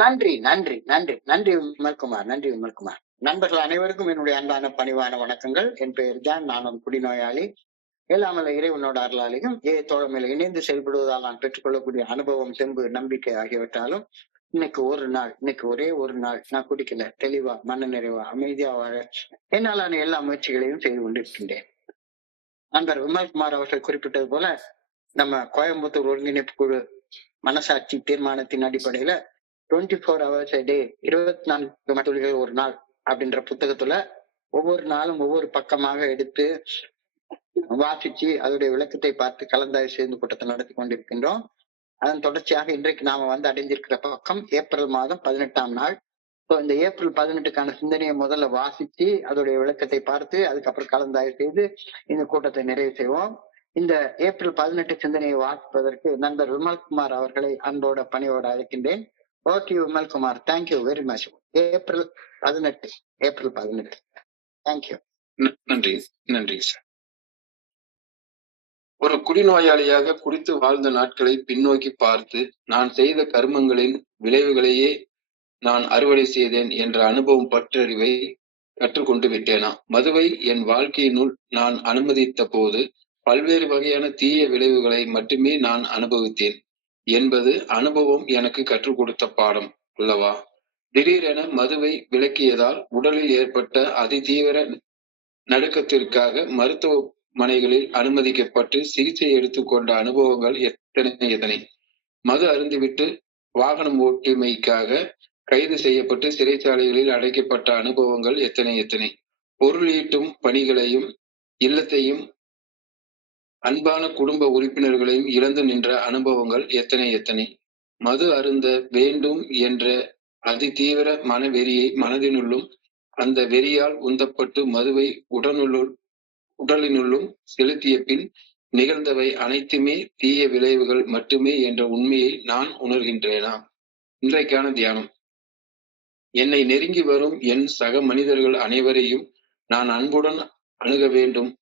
நன்றி, நன்றி, நன்றி, நன்றி விமல்குமார், நன்றி விமல்குமார். நண்பர்கள் அனைவருக்கும் என்னுடைய அன்பான பணிவான வணக்கங்கள். என் பெயர் ஜான். நான் ஒரு குடிநோயாளி. எல்லாம் வல்ல இறைவனோட அருளாலையும் தோழமையில இணைந்து செயல்படுவதால் நான் பெற்றுக்கொள்ளக்கூடிய அனுபவம், தெம்பு, நம்பிக்கை ஆகியவற்றாலும் இன்னைக்கு ஒரே ஒரு நாள் நான் குடிக்கல, தெளிவா, மன நிறைவா, அமைதியா வாழ என்னாலான எல்லா முயற்சிகளையும் செய்து கொண்டிருக்கின்றேன். நண்பர் விமல்குமார் அவர்கள் குறிப்பிட்டது போல, நம்ம கோயம்புத்தூர் ஒருங்கிணைப்பு குழு மனசாட்சி தீர்மானத்தின் அடிப்படையில 24 hours a day, 24 மணித்துளிகள் ஒரு நாள் அப்படின்ற புத்தகத்துல ஒவ்வொரு நாளும் ஒவ்வொரு பக்கமாக எடுத்து வாசிச்சு அதோடைய விளக்கத்தை பார்த்து கலந்தாய்வு செய்து கூட்டத்தை நடத்தி கொண்டிருக்கின்றோம். அதன் தொடர்ச்சியாக இன்றைக்கு நாம அடைஞ்சிருக்கிற பக்கம் ஏப்ரல் மாதம் 18ஆம் நாள். இந்த ஏப்ரல் 18க்கான சிந்தனையை முதல்ல வாசிச்சு அதோடைய விளக்கத்தை பார்த்து அதுக்கப்புறம் கலந்தாய்வு செய்து இந்த கூட்டத்தை நிறைவு செய்வோம். இந்த ஏப்ரல் 18 சிந்தனையை வாசிப்பதற்கு நண்பர் விமல்குமார் அவர்களை அன்போட பணியோடு அழைக்கின்றேன். Okay Vimal Kumar, thank you very much. April 18. Thank you. நன்றி, நன்றி சார். ஒரு குடிநோயாளியாக குடித்து வாழ்ந்த நாட்களை பின்னோக்கி பார்த்து நான் செய்த கர்மங்களின் விளைவுகளையே நான் அறுவடை செய்தேன் என்ற அனுபவம் பற்றறிவை கற்றுக்கொண்டு விட்டேனா? மதுவை என் வாழ்க்கையினுள் நான் அனுமதித்த போது பல்வேறு வகையான தீய விளைவுகளை மட்டுமே நான் அனுபவித்தேன் என்பது அனுபவம் எனக்கு கற்றுக் கொடுத்த பாடம் அல்லவா? திடீரென மதுவை விலக்கியதால் உடலில் ஏற்பட்ட அதிதீவிர நடுக்கத்திற்காக மருத்துவமனைகளில் அனுமதிக்கப்பட்டு சிகிச்சை எடுத்துக்கொண்ட அனுபவங்கள் எத்தனை. மது அருந்திவிட்டு வாகனம் ஓட்டுமைக்காக கைது செய்யப்பட்டு சிறைச்சாலைகளில் அடைக்கப்பட்ட அனுபவங்கள் எத்தனை. பொருள் ஈட்டும் பணிகளையும் இல்லத்தையும் அன்பான குடும்ப உறுப்பினர்களையும் இழந்து நின்ற அனுபவங்கள் எத்தனை. மது அருந்த வேண்டும் என்ற அதிதீவிர மனவெறியை மனதினுள்ளும் அந்த வெறியால் உந்தப்பட்டு மதுவை உடலினுள்ளும் செலுத்திய பின் நிகழ்ந்தவை அனைத்துமே தீய விளைவுகள் மட்டுமே என்ற உண்மையை நான் உணர்கின்றேனா? இன்றைக்கான தியானம். என்னை நெருங்கி வரும் என் சக மனிதர்கள் அனைவரையும் நான் அன்புடன் அணுக வேண்டும்.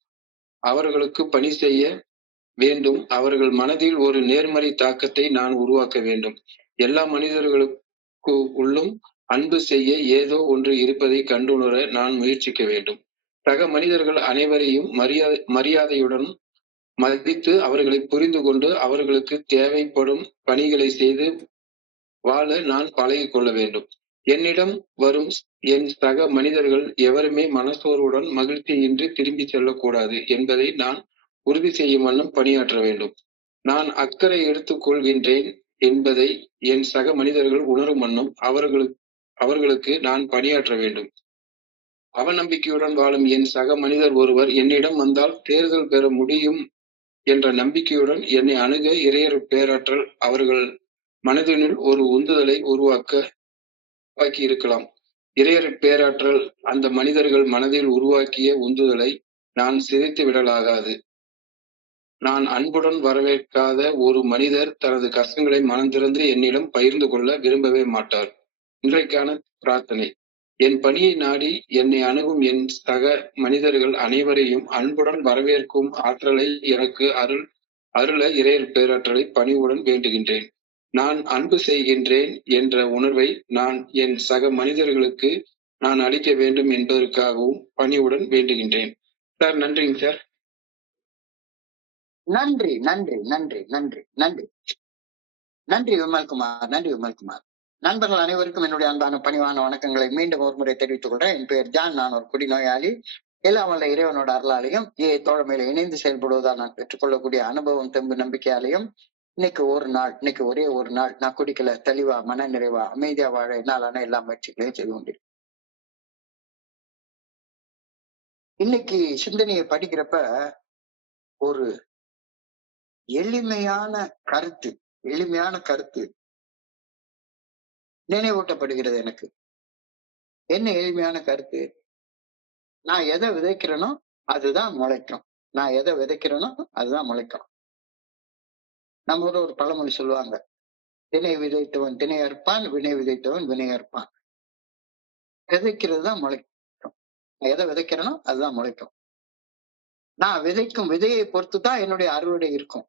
அவர்களுக்கு பணி செய்ய வேண்டும். அவர்கள் மனதில் ஒரு நேர்மறை தாக்கத்தை நான் உருவாக்க வேண்டும். எல்லா மனிதர்களுக்கு உள்ளும் அன்பு செய்ய ஏதோ ஒன்று இருப்பதை கண்டுணர நான் முயற்சிக்க வேண்டும். சக மனிதர்கள் அனைவரையும் மரியாதையுடன் மதித்து அவர்களை புரிந்து கொண்டு அவர்களுக்கு தேவைப்படும் பணிகளை செய்து வாழ நான் பழகிக் கொள்ள வேண்டும். என்னிடம் வரும் என் சக மனிதர்கள் எவருமே மனசோர்வுடன் மகிழ்ச்சியின்றி திரும்பி செல்லக்கூடாது என்பதை நான் உறுதி செய்யும் வண்ணம் பணியாற்ற வேண்டும். நான் அக்கறை எடுத்துக் கொள்கின்றேன் என்பதை என் சக மனிதர்கள் உணரும் வண்ணம் அவர்களுக்கு நான் பணியாற்ற வேண்டும். அவநம்பிக்கையுடன் வாழும் என் சக மனிதர் ஒருவர் என்னிடம் வந்தால் தேர்தல் பெற முடியும் என்ற நம்பிக்கையுடன் என்னை அணுக இறையர் பேராற்றல் அவர்கள் மனதினுள் ஒரு உந்துதலை உருவாக்கி இருக்கலாம். இறையர் பேராற்றல் அந்த மனிதர்கள் மனதில் உருவாக்கிய உந்துதலை நான் சிதைத்து விடலாகாது. நான் அன்புடன் வரவேற்காத ஒரு மனிதர் தனது கஷ்டங்களை மனந்திறந்து என்னிடம் பகிர்ந்து கொள்ள விரும்பவே மாட்டார். இன்றைக்கான பிரார்த்தனை. என் பணியை நாடி என்னை அணுகும் என் சக மனிதர்கள் அனைவரையும் அன்புடன் வரவேற்கும் ஆற்றலை எனக்கு அருள இறையர் பேராற்றலை பணிவுடன் வேண்டுகின்றேன். நான் அன்பு செய்கின்றேன் என்ற உணர்வை நான் என் சக மனிதர்களுக்கு நான் அளிக்க வேண்டும் என்பதற்காகவும் பணிவுடன் வேண்டுகின்றேன். சார், நன்றிங்க சார். நன்றி, நன்றி, நன்றி, நன்றி, நன்றி, நன்றி விமல்குமார், நன்றி விமல்குமார். நண்பர்கள் அனைவருக்கும் என்னுடைய அன்பான பணிவான வணக்கங்களை மீண்டும் ஒரு முறை தெரிவித்துக் கொள்றேன். என் பெயர் ஜான். நான் ஒரு குடிநோயாளி. எல்லாம் வல்ல இறைவனோட அருளாலையும் தோழமையில இணைந்து செயல்படுவதால் நான் பெற்றுக்கொள்ளக்கூடிய அனுபவம், தெம்பு, நம்பிக்கையாலையும் இன்னைக்கு ஒரே ஒரு நாள் நான் குடிக்கல, தெளிவா, மன நிறைவா, அமைதியா வாழ என்னாலான எல்லா முயற்சிகளையும் செய்து கொண்டிருக்கேன். இன்னைக்கு சிந்தனையை படிக்கிறப்ப ஒரு எளிமையான கருத்து நினைவூட்டப்படுகிறது எனக்கு. என்ன எளிமையான கருத்து? நான் எதை விதைக்கிறேனோ அதுதான் முளைக்கும். நம்ம ஒரு பழமொழி சொல்லுவாங்க, திணை விதைத்தவன் திணை அறுப்பான், வினை விதைத்தவன் வினை அறுப்பான். விதைக்கிறது தான் முளைக்கும். நான் எதை விதைக்கிறேனோ அதுதான் முளைக்கும். நான் விதைக்கும் விதையை பொறுத்து தான் என்னுடைய அறுவடை இருக்கும்.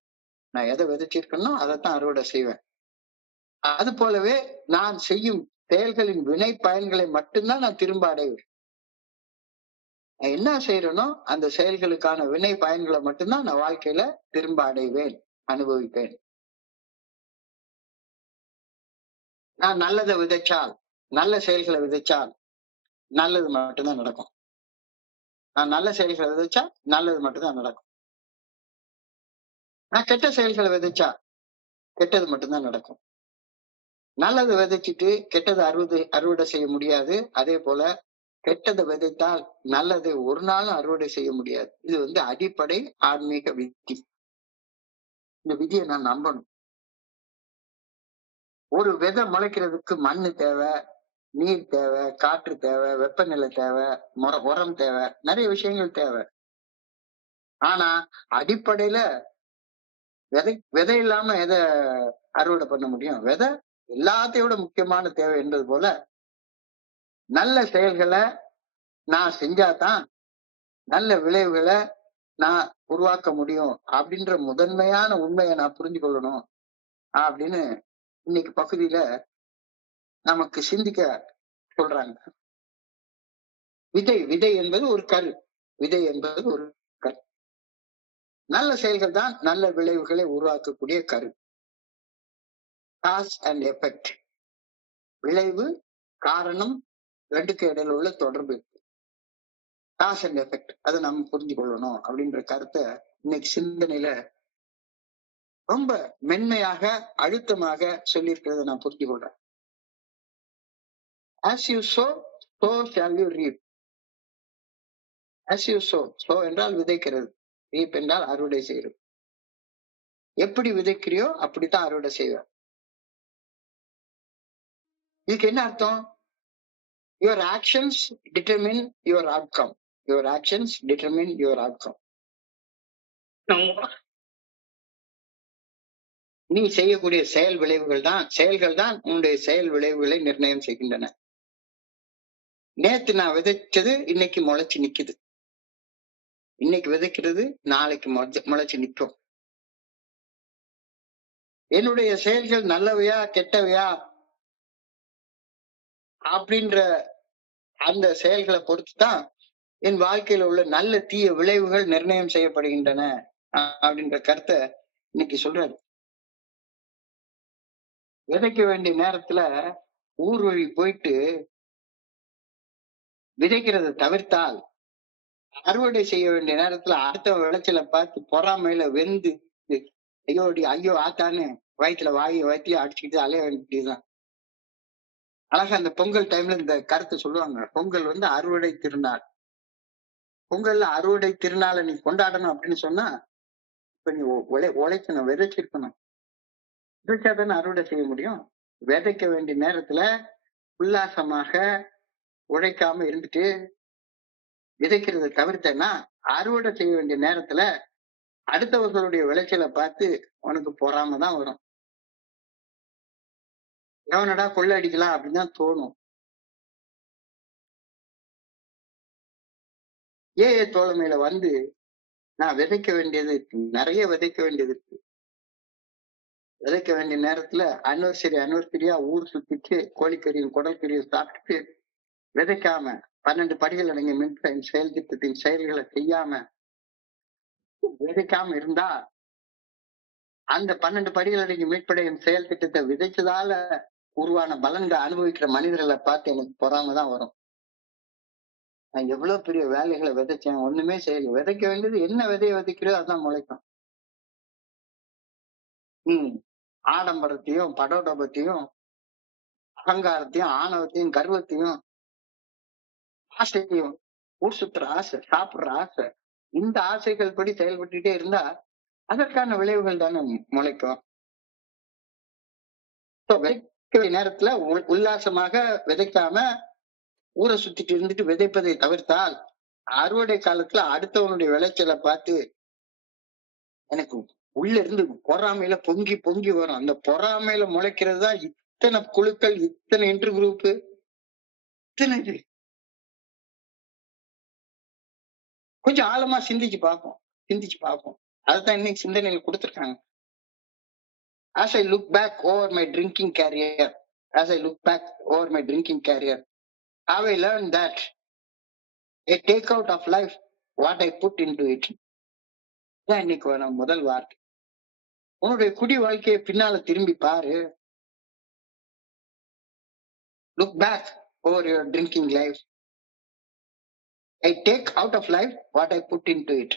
நான் எதை விதைச்சிருக்கேனோ அதைத்தான் அறுவடை செய்வேன். அது போலவே நான் செய்யும் செயல்களின் வினை பயன்களை மட்டும்தான் நான் திரும்ப அடைவேன். நான் என்ன செய்யறேனோ அந்த செயல்களுக்கான வினை பயன்களை மட்டும்தான் நான் வாழ்க்கையில திரும்ப அடைவேன், அனுபவிப்பேன். நான் நல்லதை விதைச்சால், நல்ல செயல்களை விதைச்சால் நல்லது மட்டும்தான் நடக்கும். நான் நல்ல செயல்களை விதைச்சா நல்லது மட்டும்தான் நடக்கும். நான் கெட்ட செயல்களை விதைச்சா கெட்டது மட்டும்தான் நடக்கும். நல்லது விதைச்சிட்டு கெட்டதை அறுவடை செய்ய முடியாது. அதே போல கெட்டதை விதைத்தால் நல்லதை ஒரு நாளும் அறுவடை செய்ய முடியாது. இது அடிப்படை ஆன்மீக விதி. இந்த விதியை நான் நம்பணும். ஒரு விதை முளைக்கிறதுக்கு மண்ணு தேவை, நீர் தேவை, காற்று தேவை, வெப்பநிலை தேவை, உரம் தேவை, நிறைய விஷயங்கள் தேவை. ஆனா அடிப்படையில விதை இல்லாம எதை அறுவடை பண்ண முடியும்? விதை எல்லாத்தையும் விட முக்கியமான தேவை என்பது போல நல்ல செயல்களை நான் செஞ்சாதான் நல்ல விளைவுகளை நான் உருவாக்க முடியும் அப்படின்ற முதன்மையான உண்மையை நான் புரிஞ்சு கொள்ளணும் அப்படின்னு இன்னைக்கு பகுதியில நமக்கு சிந்திக்க சொல்றாங்க. விதை என்பது ஒரு கரு. விதை என்பது ஒரு கரு. நல்ல செயல்கள் தான் நல்ல விளைவுகளை உருவாக்கக்கூடிய கரு. காஸ் அண்ட் எஃபெக்ட், விளைவு காரணம் ரெண்டுக்கு இடையில உள்ள தொடர்பு. காஸ் அண்ட் எஃபெக்ட் அதை நம்ம புரிஞ்சு கொள்ளணும் அப்படின்ற கருத்தை இன்னைக்கு சிந்தனையில ரொம்ப மென்மையாக அழுத்தமாக சொல்லியிருக்கிறத நான் புரிஞ்சு கொள்றேன். As you sow, so shall you reap. As you sow, sow என்றால் விதைக்கிறது, reap என்றால் அறுவடை செய்யறது. எப்படி விதைக்கிறியோ அப்படித்தான் அறுவடை செய்வ. இதுக்கு என்ன அர்த்தம்? Your actions determine your outcome. Your actions determine your outcome. நீ செய்யக்கூடிய செயல்கள் தான் உன்னுடைய செயல் விளைவுகளை நிர்ணயம் செய்கின்றன. நேத்து நான் விதைச்சது இன்னைக்கு முளைச்சு நிக்குது. இன்னைக்கு விதைக்கிறது நாளைக்கு முளைச்சு நிற்கும். என்னுடைய செயல்கள் நல்லவையா கெட்டவையா அப்படின்ற அந்த செயல்களை பொறுத்துதான் என் வாழ்க்கையில உள்ள நல்ல தீய விளைவுகள் நிர்ணயம் செய்யப்படுகின்றன அப்படின்ற கருத்தை இன்னைக்கு சொல்றாரு. விதைக்க வேண்டிய நேரத்துல ஊர் வழி போயிட்டு விதைக்கிறத தவிர்த்தால் அறுவடை செய்ய வேண்டிய நேரத்துல அடுத்த விளைச்சலை பார்த்து பொறாமையில வெந்து ஐயோ ஆத்தான்னு வயிற்றுல வயிற்றுல அடிச்சுக்கிட்டு அலைய வேண்டியதுதான். அழகா அந்த பொங்கல் டைம்ல இந்த கருத்தை சொல்லுவாங்க. பொங்கல் அறுவடை திருநாள். பொங்கல்ல அறுவடை திருநாளை நீ கொண்டாடணும் அப்படின்னு சொன்னா இப்ப நீ உழைக்கணும், விதைச்சிருக்கணும். விதைச்சாதானே அறுவடை செய்ய முடியும். விதைக்க வேண்டிய நேரத்துல உல்லாசமாக உழைக்காம இருந்துட்டு விதைக்கிறத தவிர்த்தேன்னா அறுவடை செய்ய வேண்டிய நேரத்துல அடுத்தவர்களுடைய விளைச்சலை பார்த்து உனக்கு பொறாம தான் வரும். எவனடா கொள்ளை அடிக்கலாம் அப்படின்னு தான் தோணும். தோழமையில நான் விதைக்க வேண்டியது இருக்கு, நிறைய விதைக்க வேண்டியது இருக்கு. விதைக்க வேண்டிய நேரத்துல அனிவர்சரியா ஊர் சுத்திட்டு கோழிக்கறியும் குடல்கறியும் சாப்பிட்டுட்டு விதைக்காம 12 படிகள் அடங்கிய மின்சார செயல் திட்டத்தின் செயல்களை செய்யாம விதைக்காம இருந்தா அந்த 12 படிகள் அடங்கிய மீட்படையும் செயல் திட்டத்தை விதைச்சதால உருவான பலன்களை அனுபவிக்கிற மனிதர்களை பார்த்து எனக்கு பொறாம தான் வரும். நான் எவ்வளவு பெரிய வேலைகளை விதைச்சேன், ஒண்ணுமே செய்யல. விதைக்க வேண்டியது என்ன விதையை விதைக்கிறோ அதான் முளைக்கும். ஆடம்பரத்தையும் படோடபத்தையும் அகங்காரத்தையும் ஆணவத்தையும் கர்வத்தையும் ஆசையும் ஊர் சுத்துற ஆசை, சாப்பிடுற ஆசை, இந்த ஆசைகள் படி செயல்பட்டுட்டே இருந்தா அதற்கான விளைவுகள் தானே முளைக்கும். நேரத்துல உல்லாசமாக விதைக்காம ஊரை சுத்திட்டு இருந்துட்டு விதைப்பதை தவிர்த்தால் அறுவடை காலத்துல அடுத்தவனுடைய விளைச்சலை பார்த்து எனக்கு உள்ள இருந்து பொறாமையில பொங்கி பொங்கி வரும். அந்த பொறாமையில முளைக்கிறது தான் இத்தனை குழுக்கள், இத்தனை இன்டர் குரூப், இத்தனை இது. கொஞ்சம் ஆழமா சிந்திச்சு பார்ப்போம். அதுதான் இன்னைக்கு சிந்தனைகள் கொடுத்துருக்காங்க. As I look back over my drinking career, have I learned that I take out of life what I put into it? இதான் இன்னைக்கு நான் முதல் வார்த்தை. உன்னுடைய குடி வாழ்க்கையை பின்னால திரும்பி பாரு. Look back over your drinking life. I take out of life what I put into it.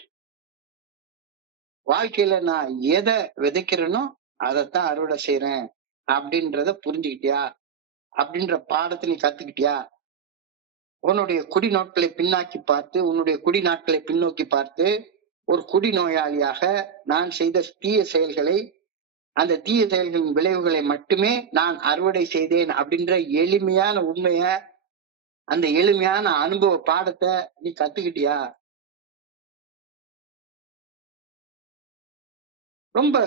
வாழ்க்கையில நான் எதை விதைக்கிறேனோ அதைத்தான் அறுவடை செய்யறேன் அப்படின்றத புரிஞ்சுக்கிட்டியா? அப்படின்ற பாடத்தை நீ கத்துக்கிட்டியா? உன்னுடைய குடி நாட்களை பின்னாக்கி பார்த்து, உன்னுடைய குடி நாட்களை பின்னோக்கி பார்த்து, ஒரு குடி நோயாளியாக நான் செய்த தீய செயல்களை, அந்த தீய செயல்களின் விளைவுகளை மட்டுமே நான் அறுவடை செய்தேன் அப்படின்ற எளிமையான உண்மைய, அந்த எளிமையான அனுபவ பாடத்தை நீ கத்துக்கிட்டியா? ரொம்ப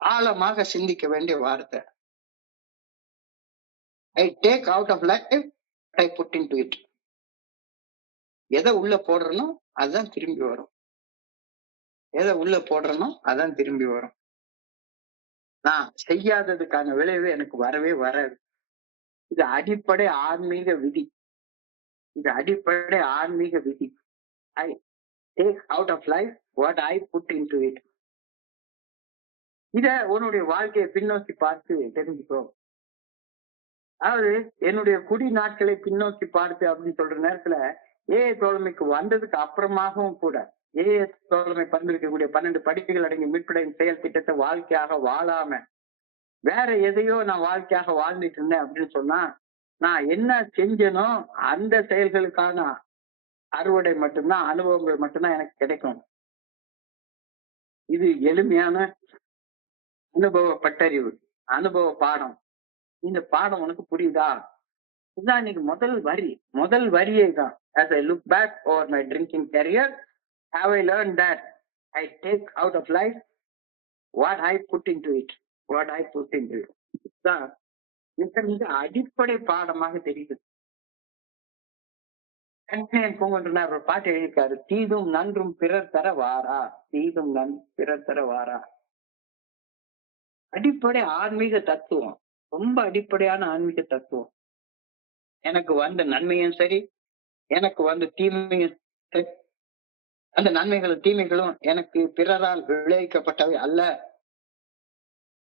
ஆழமாக சிந்திக்க வேண்டிய வார்த்தை. I take out of life I put into it. எதை உள்ள போடுறனோ அதுதான் திரும்பி வரும். எதை உள்ள போடுறனோ அதான் திரும்பி வரும். நான் செய்யாததுக்கான விளைவு எனக்கு வரவே வராது. இது அடிப்படை ஆன்மீக விதி. I take out of life what I put into it. இத உன்னுடைய வாழ்க்கையை பின்னோக்கி பார்த்து தெரிஞ்சுக்கோ. அதாவது என்னுடைய குடி நாட்களை பின்னோக்கி பார்த்து அப்படின்னு சொல்ற நேரத்துல தோழமைக்கு வந்ததுக்கு அப்புறமாகவும் கூட தோழமை பரிந்துரைக்கக்கூடிய 12 படிப்புகள் அடங்கிய மீட்படையும் செயல் திட்டத்தை வாழ்க்கையாக வாழாம வேற எதையோ நான் வாழ்க்கையாக வாழ்ந்துட்டு இருந்தேன் அப்படின்னு சொன்னா, நான் என்ன செஞ்சனோ அந்த செயல்களுக்கான அறுவடை மட்டும்தான், அனுபவங்கள் மட்டும்தான் எனக்கு கிடைக்கும். இது எளிமையான அனுபவ பட்டறிவு, அனுபவ பாடம். இந்த பாடம் உனக்கு புரியுதா? இதுதான் இன்னைக்கு முதல் வரியே தான். As I look back over my drinking career, have I learned that I take out of life what I put into it. இதுதான் மிக அடிப்படை பாடமாக தெரியுது. பூங்கொன்றனார் ஒரு பாட்டு எழுதியிருக்காரு, தீதும் நன்றும் பிறர் தர வாரா. அடிப்படை ஆன்மீக தத்துவம், ரொம்ப அடிப்படையான ஆன்மீக தத்துவம். எனக்கு வந்த நன்மையும் சரி, எனக்கு வந்த தீமையும் சரி, அந்த நன்மைகளும் தீமைகளும் எனக்கு பிறரால் விளைவிக்கப்பட்டவை அல்ல.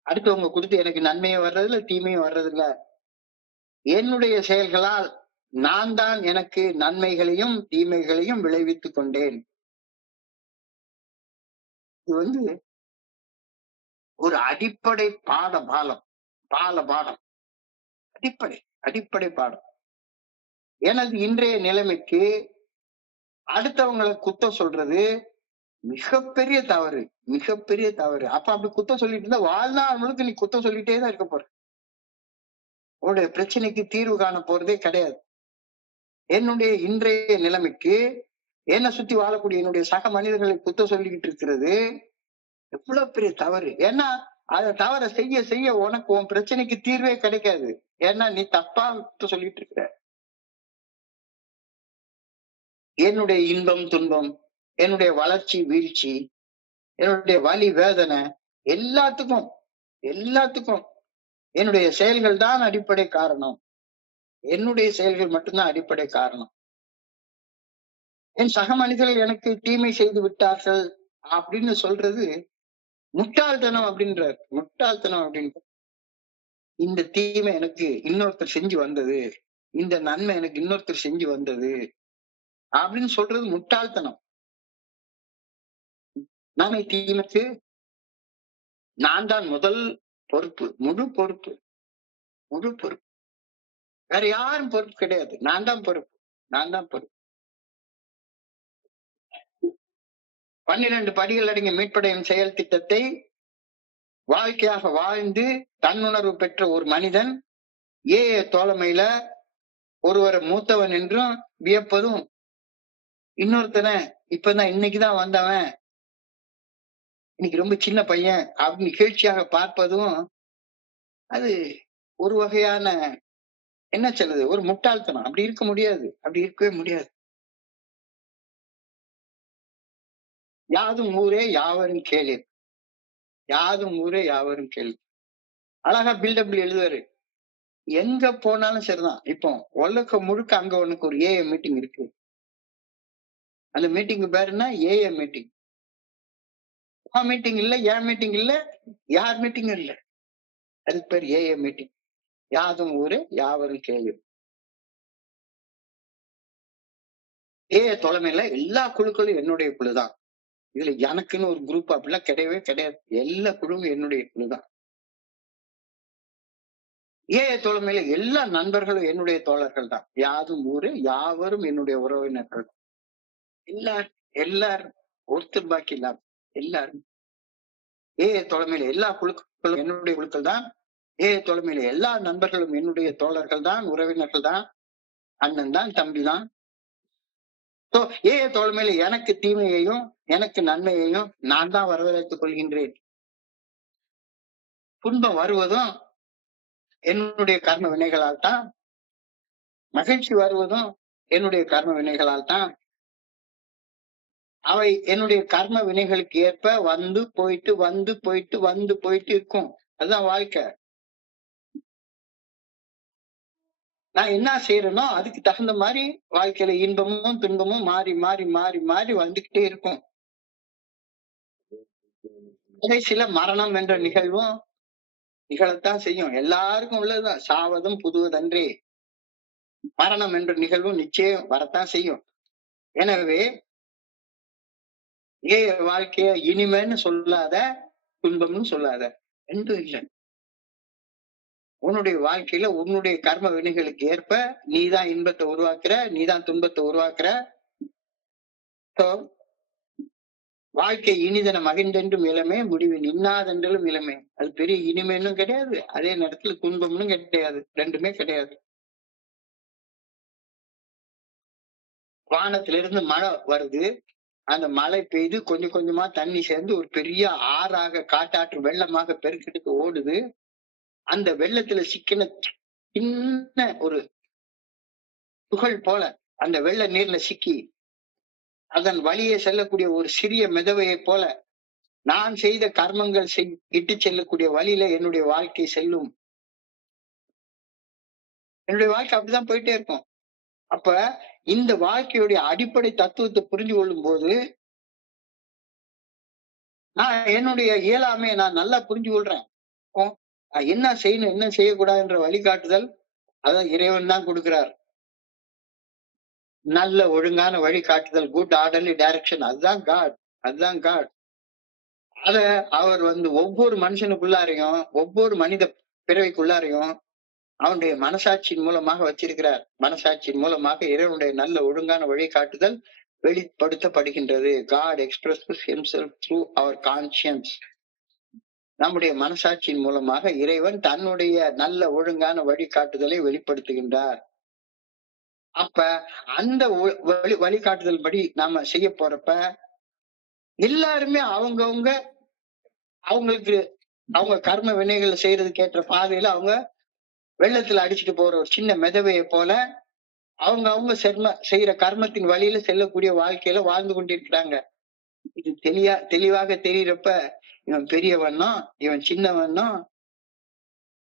அடுத்தவங்க கொடுத்து எனக்கு நன்மையும் வர்றதில்ல, தீமையும் வர்றதில்ல. என்னுடைய செயல்களால் நான் தான் எனக்கு நன்மைகளையும் தீமைகளையும் விளைவித்துக் கொண்டேன். இது ஒரு அடிப்படை பாடம், அடிப்படை பாடம். எனது இன்றைய நிலைமைக்கு அடுத்தவங்களை குத்தம் சொல்றது மிகப்பெரிய தவறு. அப்ப அப்படி குத்தம் சொல்லிட்டு இருந்தா வாழ்நாள் முழுக்க நீ குத்தம் சொல்லிட்டே தான் இருக்க போற. உன்னுடைய பிரச்சனைக்கு தீர்வு காண போறதே கிடையாது. என்னுடைய இன்றைய நிலைமைக்கு என்னை சுத்தி வாழக்கூடிய என்னுடைய சக மனிதர்களை குத்தம் சொல்லிக்கிட்டு இருக்கிறது எவ்வளவு பெரிய தவறு. ஏன்னா அதை தவற செய்ய உனக்கு உன் பிரச்சனைக்கு தீர்வே கிடைக்காது. ஏன்னா நீ தப்பா சொல்லிட்டு இருக்கிற. என்னுடைய இன்பம் துன்பம், என்னுடைய வளர்ச்சி வீழ்ச்சி, என்னுடைய வலி வேதனை, எல்லாத்துக்கும் என்னுடைய செயல்கள் தான் அடிப்படை காரணம். என்னுடைய செயல்கள் மட்டும்தான் அடிப்படை காரணம். என் சக மனிதர்கள் எனக்கு தீமை செய்து விட்டார்கள் அப்படின்னு சொல்றது முட்டாள்தனம் அப்படின்றார். இந்த தீமை எனக்கு இன்னொருத்தர் செஞ்சு வந்தது, இந்த நன்மை எனக்கு இன்னொருத்தர் செஞ்சு வந்தது அப்படின்னு சொல்றது முட்டாள்தனம். நன்மை தீமைக்கு நான் தான் முதல் பொறுப்பு, முழு பொறுப்பு. வேற யாரும் பொறுப்பு கிடையாது. நான் தான் பொறுப்பு. 12 படிகள் அடங்கிய மீட்படையும் செயல் திட்டத்தை வாழ்க்கையாக வாழ்ந்து தன்னுணர்வு பெற்ற ஒரு மனிதன் தோழமையில ஒருவரை மூத்தவன் என்றும் வியப்பதும், இன்னொருத்தனை இப்பதான் இன்னைக்குதான் வந்தவன், இன்னைக்கு ரொம்ப சின்ன பையன் அப்படின்னு நிகழ்ச்சியாக பார்ப்பதும் அது ஒரு வகையான என்ன சொல்லுது, ஒரு முட்டாள்தனம். அப்படி இருக்கவே முடியாது. யாதும் ஊரே யாவரும் கேளீர். யாதும் ஊரே யாவரும் கேள்வி. அழகா பில்டப்ல எழுதுவாரு. எங்க போனாலும் சரிதான். இப்போ உலகம் முழுக்க அங்க உனக்கு ஒரு ஏஏ மீட்டிங் இருக்கு. அந்த மீட்டிங் பேரு என்ன? AA meeting. மீட்டிங் இல்ல, ஏன் மீட்டிங் இல்ல, யார் மீட்டிங் இல்ல. அதுக்கு பேர் ஏஏ மீட்டிங். யாதும் ஊரே யாவரும் கேள்வி. ஏஏ தலைமையில எல்லா குழுக்களும் என்னுடைய குழுதான். இதுல எனக்குன்னு ஒரு குரூப் அப்படிலாம் கிடையவே கிடையாது. எல்லா குழுவும் என்னுடைய குழுதான். ஏஏ தலைமையில எல்லா நண்பர்களும் என்னுடைய தோழர்கள் தான். யாதும் ஊரே யாவரும் என்னுடைய உறவினர்கள். எல்லாரும் எல்லாரும் ஒருத்தர் பாக்கி இல்லாம எல்லாரும். ஏஏ தலைமையில எல்லா குழுக்களும் என்னுடைய குழுக்கள் தான். ஏஏ தலைமையில எல்லா நண்பர்களும் என்னுடைய தோழர்கள் தான், உறவினர்கள் தான், அண்ணன் தான், தம்பி தான். ஏஏ தலைமையில எனக்கு தீமையையும் எனக்கு நன்மையையும் நான் தான் வரவேற்றுக் கொள்கின்றேன். துன்பம் வருவதும் என்னுடைய கர்ம வினைகளால் தான், மகிழ்ச்சி வருவதும் என்னுடைய கர்ம வினைகளால் தான். அவை என்னுடைய கர்ம வினைகளுக்கு ஏற்ப வந்து போயிட்டு வந்து போயிட்டு வந்து போயிட்டு இருக்கும். அதுதான் வாழ்க்கை. நான் என்ன செய்யறேனோ அதுக்கு தகுந்த மாதிரி வாழ்க்கையில இன்பமும் துன்பமும் மாறி மாறி மாறி மாறி வந்துகிட்டே இருக்கும். சில மரணம் என்ற நிகழ்வும் நிகழத்தான் செய்யும். எல்லாருக்கும் உள்ளதுதான். சாவதும் புதுவதன்றே. மரணம் என்ற நிகழ்வும் நிச்சயம் வரத்தான் செய்யும். எனவே வாழ்க்கைய இனிமைன்னு சொல்லாத, துன்பம்னு சொல்லாத, ரெண்டும் இல்லை. உன்னுடைய வாழ்க்கையில உன்னுடைய கர்ம வினைகளுக்கு ஏற்ப நீதான் இன்பத்தை உருவாக்குற, நீதான் துன்பத்தை உருவாக்குற. வாழ்க்கை இனிதன மகிழ்ந்தென்றும் இளமே, முடிவின் இன்னாதென்றும் இளமே. அது பெரிய இனிமைன்னும் கிடையாது, அதே நேரத்துல துன்பம்னு கிடையாது, ரெண்டுமே கிடையாது. வானத்திலிருந்து மழை வருது, அந்த மழை பெய்து கொஞ்சம் கொஞ்சமா தண்ணி சேர்ந்து ஒரு பெரிய ஆறாக காட்டாற்று வெள்ளமாக பெருக்கெடுத்து ஓடுது. அந்த வெள்ளத்துல சிக்கின சின்ன ஒரு துகள் போல அந்த வெள்ள நீர்ல சிக்கி அதன் வழியே செல்லக்கூடிய ஒரு சிறிய மிதவையை போல நான் செய்த கர்மங்கள் இட்டு செல்லக்கூடிய வழியில என்னுடைய வாழ்க்கை செல்லும். என்னுடைய வாழ்க்கை அப்படிதான் போயிட்டே இருக்கும். அப்ப இந்த வாழ்க்கையுடைய அடிப்படை தத்துவத்தை புரிஞ்சு கொள்ளும் போது நான் என்னுடைய இயலாமையை நான் நல்லா புரிஞ்சு கொள்றேன். என்ன செய்யணும் என்ன செய்யக்கூடாதுன்ற வழிகாட்டுதல் அதான் இறைவன் தான் கொடுக்கிறார். நல்ல ஒழுங்கான வழிகாட்டுதல், குட் ஆர்டர்லி டைரக்ஷன், அதுதான் காட். அதுதான் காட். அத அவர் ஒவ்வொரு மனுஷனுக்குள்ளாரையும் ஒவ்வொரு மனித பிறவைக்குள்ளாரையும் அவனுடைய மனசாட்சியின் மூலமாக வச்சிருக்கிறார். மனசாட்சியின் மூலமாக இறைவனுடைய நல்ல ஒழுங்கான வழிகாட்டுதல் வெளிப்படுத்தப்படுகின்றது. God expresses himself through our conscience. நம்முடைய மனசாட்சியின் மூலமாக இறைவன் தன்னுடைய நல்ல ஒழுங்கான வழிகாட்டுதலை வெளிப்படுத்துகின்றார். அப்ப அந்த வழிகாட்டுதல் படி நாம செய்ய போறப்ப எல்லாருமே அவங்களுக்கு அவங்க கர்ம வினைகள் செய்யறதுக்கு ஏற்ற பாதையில அவங்க வெள்ளத்துல அடிச்சுட்டு போற ஒரு சின்ன மெதவையை போல அவங்க செய்யற கர்மத்தின் வழியில செல்லக்கூடிய வாழ்க்கையில வாழ்ந்து கொண்டிருக்கிறாங்க. இது தெளிவாக தெரியறப்ப இவன் பெரியவனோ இவன் சின்னவனோ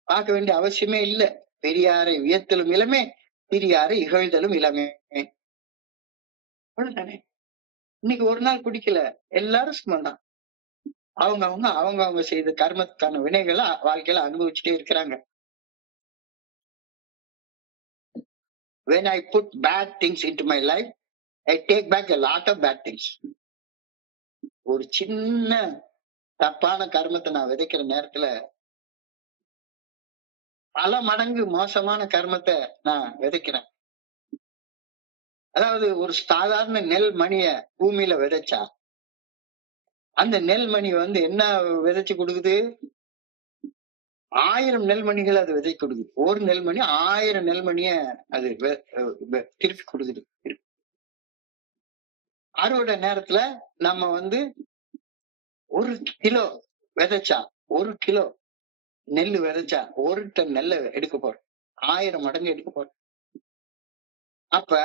பார்க்க வேண்டிய அவசியமே இல்லை. பெரியாரை வியத்தலும் இளமே, பெரியாரை இகழ்தலும் இளமே. அவ்வளவுதானே. இன்னைக்கு ஒரு நாள் பிடிக்கல, எல்லாரும் சும்மாதான் அவங்க செய்த கர்மத்துக்கான வினைகளை வாழ்க்கையில அனுபவிச்சுட்டே இருக்கிறாங்க. When I put bad things into my life, I take back a lot of bad things. ஒரு சின்ன தப்பான கர்மத்தை நான் விதைக்கிற நேரத்துல பல மடங்கு மோசமான கர்மத்தை நான் விதைக்கிறேன். அதாவது ஒரு சாதாரண நெல் மணிய பூமியில விதைச்சா அந்த நெல் மணி என்ன விதைச்சு கொடுக்குது? 1000 நெல்மணிகள் அது விதை கொடுக்குது. ஒரு நெல்மணி 1000 நெல்மணிய அது திருப்பி கொடுக்குது. அறுவடை நேரத்துல நம்ம 1 கிலோ விதைச்சா 1 கிலோ நெல் விதைச்சா 1 டன் நெல்லை எடுக்க போறோம். 1000 மடங்கு எடுக்க போறோம். அப்ப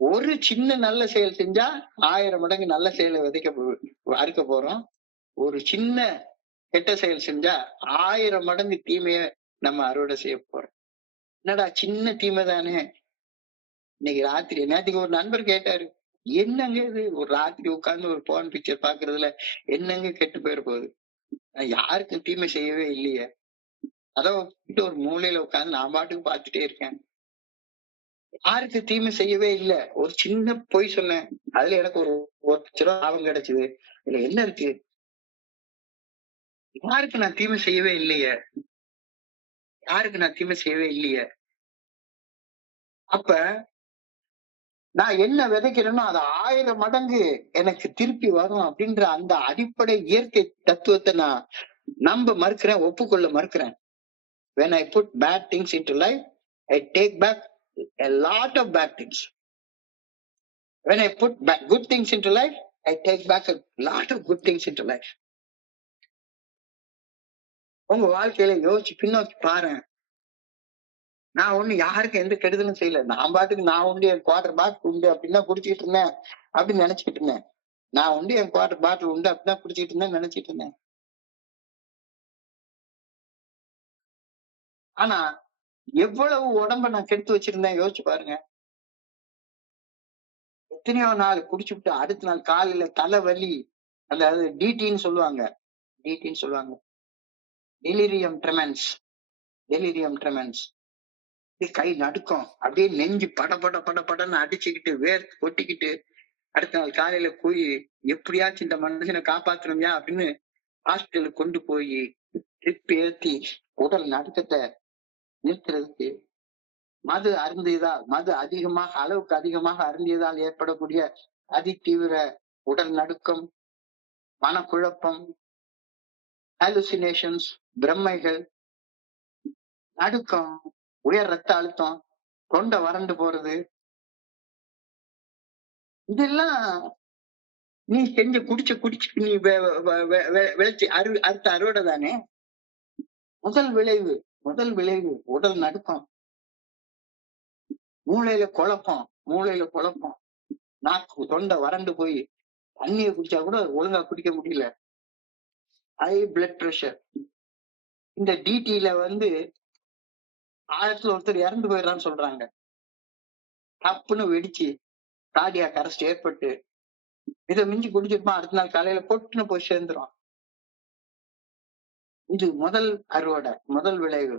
ஒரு சின்ன நல்ல செயல் செஞ்சா 1000 மடங்கு நல்ல செயலை அறுக்க போறோம். ஒரு சின்ன கெட்ட செயல் செஞ்சா 1000 மடங்கு தீமையை நம்ம அறுவடை செய்ய போறோம். என்னடா சின்ன தீமை தானே. இன்னைக்கு ராத்திரி நேற்றுக்கு ஒரு நண்பர் கேட்டாரு, என்னங்க இது ஒரு ராத்திரி உட்கார்ந்து ஒரு போன் பிக்சர் பாக்குறதுல என்னங்க கெட்டு போயிட போகுது. நான் யாருக்கும் தீமை செய்யவே இல்லையே. அதோ ஒரு மூலையில உட்கார்ந்து நான் பாட்டுக்கு பார்த்துட்டே இருக்கேன். யாருக்கு தீமை செய்யவே இல்ல. ஒரு சின்ன பொய் சொன்னேன். அதுல எனக்கு ஒரு ₹1,00,000 லாபம் கிடைச்சது. இதுல என்ன இருக்கு? யாருக்கு நான் தீமை செய்யவே இல்லையே. யாருக்கு நான் தீமை செய்யவே இல்லையே. அப்ப நான் என்ன விதைக்கிறேனோ அது 1000 மடங்கு எனக்கு திருப்பி வரும் அப்படின்ற அந்த அடிப்படை இயற்கை தத்துவத்தை நான் நம்ப மறுக்கிறேன், ஒப்புக்கொள்ள மறுக்கிறேன். When I put bad things into life, I take back a lot of bad things. When I put good things into life, I take back a lot of good things into life. உங்க வாழ்க்கையில யோசிச்சு பின்னோக்கி பாரு. நான் ஒண்ணு யாருக்கும் எந்த கெடுதலும் செய்யல. நான் பாட்டுக்கு நான் உண்டு என் குவார்டர் பாட்டில் உண்டு அப்படின்னா குடிச்சிட்டு இருந்தேன் அப்படின்னு நினைச்சிட்டு இருந்தேன். நான் உண்டு என் குவார்டர் பாட்டில் உண்டு அப்படின்னா குடிச்சிட்டு இருந்தேன் நினைச்சிட்டு இருந்தேன். ஆனா எவ்வளவு உடம்ப நான் கெடுத்து வச்சிருந்தேன் யோசிச்சு பாருங்க. எத்தனையோ நாள் குடிச்சுட்டு அடுத்த நாள் காலையில தலைவலி, அதாவது டிடின்னு சொல்லுவாங்க. டிடின்னு சொல்லுவாங்க. டெலிரியம் ட்ரெமென்ஸ். டெலிரியம் ட்ரெமென்ஸ். கை நடுக்கம், அப்படியே நெஞ்சு பட பட பட படன்னு அடிச்சுக்கிட்டு வேர்த்து கொட்டிக்கிட்டு அடுத்த நாள் காலையில போய் எப்படியாச்சும் இந்த மனுஷனை காப்பாத்தணும்யா அப்படின்னு ஹாஸ்பிட்டலுக்கு கொண்டு போய் ட்ரிப் ஏத்தி உடல் நடுக்கத்தை நிறுத்துறதுக்கு மது அருந்தியதால், மது அதிகமாக அளவுக்கு அதிகமாக அருந்தியதால் ஏற்படக்கூடிய அதிதீவிர உடல் நடுக்கம், மனக்குழப்பம், ஹாலுசினேஷன்ஸ், பிரம்மைகள், நடுக்கம், உயர் ரத்த அழுத்தம், தொண்டை வறண்டு போறது, இதெல்லாம் நீ செஞ்ச குடிச்சு நீ விளைச்சி அடுத்த அறுவடை தானே. முதல் விளைவு உடல் நடுக்கம், மூளையில குழப்பம், நாக்கு தொண்டை வறண்டு போய் தண்ணியை குடிச்சா கூட ஒழுங்கா குடிக்க முடியல, ஹை பிளட் பிரஷர். இந்த டிடில 1000 ஒருத்தர் இறந்து போயிடறான்னு சொல்றாங்க. தப்புன்னு வெடிச்சு கார்டியாக் அரெஸ்ட் ஏற்பட்டு இதை மிஞ்சி குடிச்சிருப்பான் அடுத்த நாள் காலையில பொட்டுன்னு போய் சேர்ந்துரும். இது முதல் அறுவடை, முதல் விளைவு.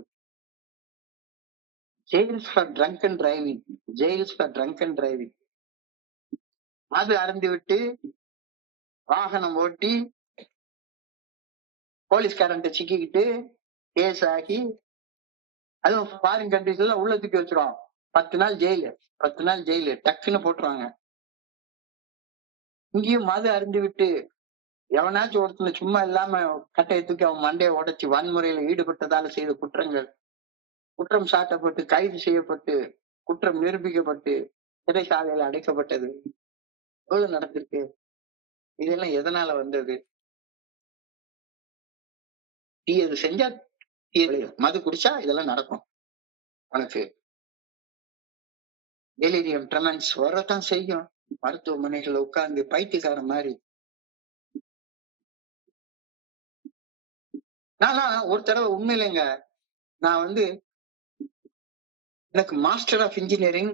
Jails for drunken driving, jails for drunken driving. அது அருந்தி விட்டு வாகனம் ஓட்டி போலீஸ்காரன்ட்ட சிக்கிக்கிட்டு கேஸ் ஆகி, அதுவும் ஃபாரின் கண்ட்ரிஸ் எல்லாம் உள்ள தூக்கி வச்சிருவாங்க. 10 நாள் ஜெயிலு டக்குன்னு போட்டுருவாங்க. இங்கேயும் மது அருந்தி விட்டு எவனாச்சும் ஒருத்தனை சும்மா இல்லாம கட்டையை தூக்கி அவன் மண்டையை உடைச்சு வன்முறையில ஈடுபட்டதால செய்த குற்றங்கள், குற்றம் சாட்டப்பட்டு கைது செய்யப்பட்டு குற்றம் நிரூபிக்கப்பட்டு சிறைச்சாலையில அடைக்கப்பட்டது எவ்வளவு நடந்திருக்கு. இதெல்லாம் எதனால வந்தது? தீயது செஞ்சா மது குடிச்சா இதெல்லாம் நடக்கும். உனக்கு டெலிரியம் ட்ரெமென்ஸ் வரத்தான் செய்யும். மருத்துவமனைகள்ல உட்கார்ந்து பைத்தியக்கார மாதிரி. நானா ஒரு தடவை உண்மையிலேங்க, நான் எனக்கு மாஸ்டர் ஆஃப் இன்ஜினியரிங்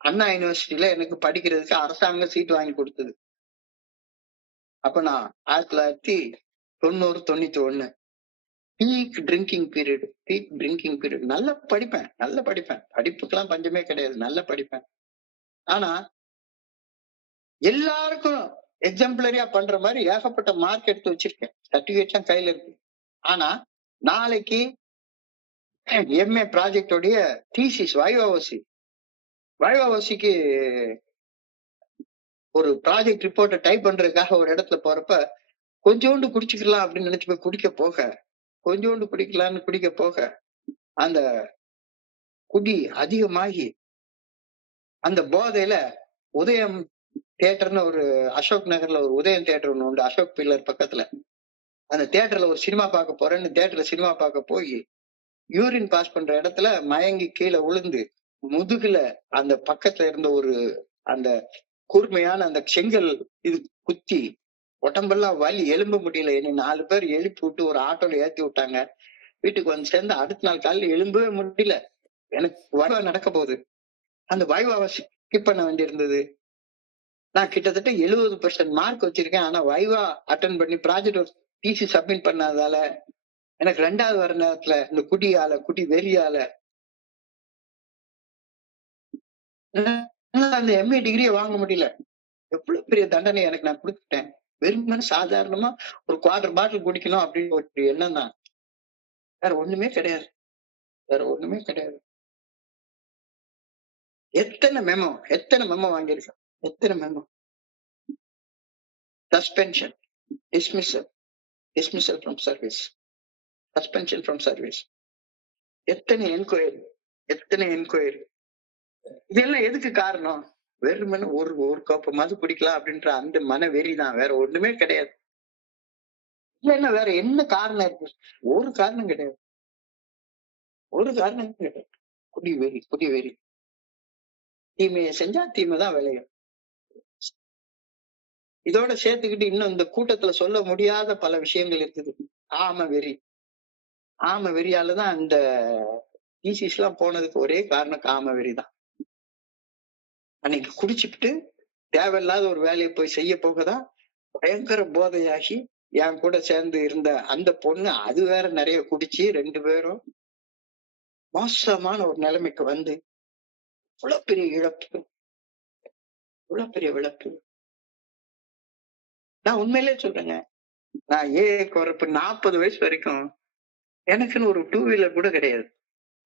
அண்ணா யூனிவர்சிட்டியில எனக்கு படிக்கிறதுக்கு அரசாங்கம் சீட் வாங்கி கொடுத்தது. அப்ப நான் 1990-91 பீக் ட்ரிங்கிங் பீரியட். நல்லா படிப்பேன். படிப்புக்கெல்லாம் பஞ்சமே கிடையாது, நல்லா படிப்பேன். ஆனா எல்லாருக்கும் எக்ஸாம்பிளரியா பண்ற மாதிரி ஏகப்பட்ட மார்க் எடுத்து வச்சிருக்கேன், சர்டிபிகேட்லாம் கையில இருக்கு. ஆனா நாளைக்கு எம்ஏ ப்ராஜெக்டோடைய தீசிஸ் வைவாஓசிக்கு ஒரு ப்ராஜெக்ட் ரிப்போர்ட்டை டைப் பண்றதுக்காக ஒரு இடத்துல போறப்ப கொஞ்சோண்டு குடிச்சுக்கலாம் அப்படின்னு நினைச்சு போய் குடிக்க போக அந்த குடி அதிகமாகி அந்த போதையில உதயம் தியேட்டர்னு ஒரு அசோக் நகர்ல ஒரு உதயம் தியேட்டர் ஒண்ணு உண்டு, அசோக் பில்லர் பக்கத்துல. அந்த தியேட்டர்ல ஒரு சினிமா பார்க்க போறேன்னு தியேட்டர்ல சினிமா பார்க்க போய் யூரின் பாஸ் பண்ற இடத்துல மயங்கி கீழே விழுந்து முதுகுல அந்த பக்கத்துல இருந்த ஒரு அந்த கூர்மையான அந்த செங்கல் இது குத்தி உடம்பெல்லாம் வலி, எழும்ப முடியல. என்னை 4 பேர் எழுப்பி விட்டு ஒரு ஆட்டோல ஏத்தி விட்டாங்க. வீட்டுக்கு வந்து சேர்ந்து அடுத்த நாள் காலையில எழும்பவே முடியல. எனக்கு வைவா நடக்க போகுது. அந்த வைவாவை ஸ்கிப் பண்ண வேண்டியிருந்தது. நான் கிட்டத்தட்ட 70% மார்க் வச்சிருக்கேன். ஆனா வைவா அட்டெண்ட் பண்ணி ப்ராஜெக்ட் ஒர்க் டிசி சப்மிட் பண்ணாததால எனக்கு 2வது வர நேரத்துல இந்த குடி வெறியால அந்த எம்ஏ டிகிரியை வாங்க முடியல. எவ்வளவு பெரிய தண்டனை எனக்கு நான் கொடுத்துட்டேன். வெறுமனே சாதாரணமா ஒரு குவார்டர் பாட்டில் குடிக்கணும் அப்படின்னு ஒரு எண்ணம் தான். வேற ஒண்ணுமே கிடையாது. வேற ஒண்ணுமே கிடையாது. எத்தனை மெமோ வாங்கியிருக்கேன். எத்தனை memo. Suspension, dismissal from service, suspension from service. எத்தனை என்கொயரி. இதெல்லாம் எதுக்கு காரணம்? வெறுமனே ஒரு கப் மது குடிக்கலாம் அப்படின்ற அந்த மன வெறி தான். வேற ஒண்ணுமே கிடையாது. இல்லைன்னா வேற என்ன காரணம் இருக்கு? ஒரு காரணம் கிடையாது. ஒரு காரணம் கிடையாது. குடி வெறி. தீமையை செஞ்சா தீமை தான் விளையும். இதோட சேர்த்துக்கிட்டு இன்னும் இந்த கூட்டத்துல சொல்ல முடியாத பல விஷயங்கள் இருக்குது. ஆம வெறியாலதான் அந்த தீசிஸ் எல்லாம் போனதுக்கு ஒரே காரணம் காம வெறி தான். அன்னைக்கு குடிச்சுட்டு தேவையில்லாத ஒரு வேலையை போய் செய்ய போகதான் பயங்கர போதையாகி என் கூட சேர்ந்து இருந்த அந்த பொண்ணு அது வேற நிறைய குடிச்சு 2 பேரும் மோசமான ஒரு நிலைமைக்கு வந்து இவ்வளவு பெரிய இழப்பு. நான் உண்மையிலே சொல்றேங்க. நான் குறைப்பு 40 வயசு வரைக்கும் எனக்குன்னு ஒரு 2 வீலர் கூட கிடையாது.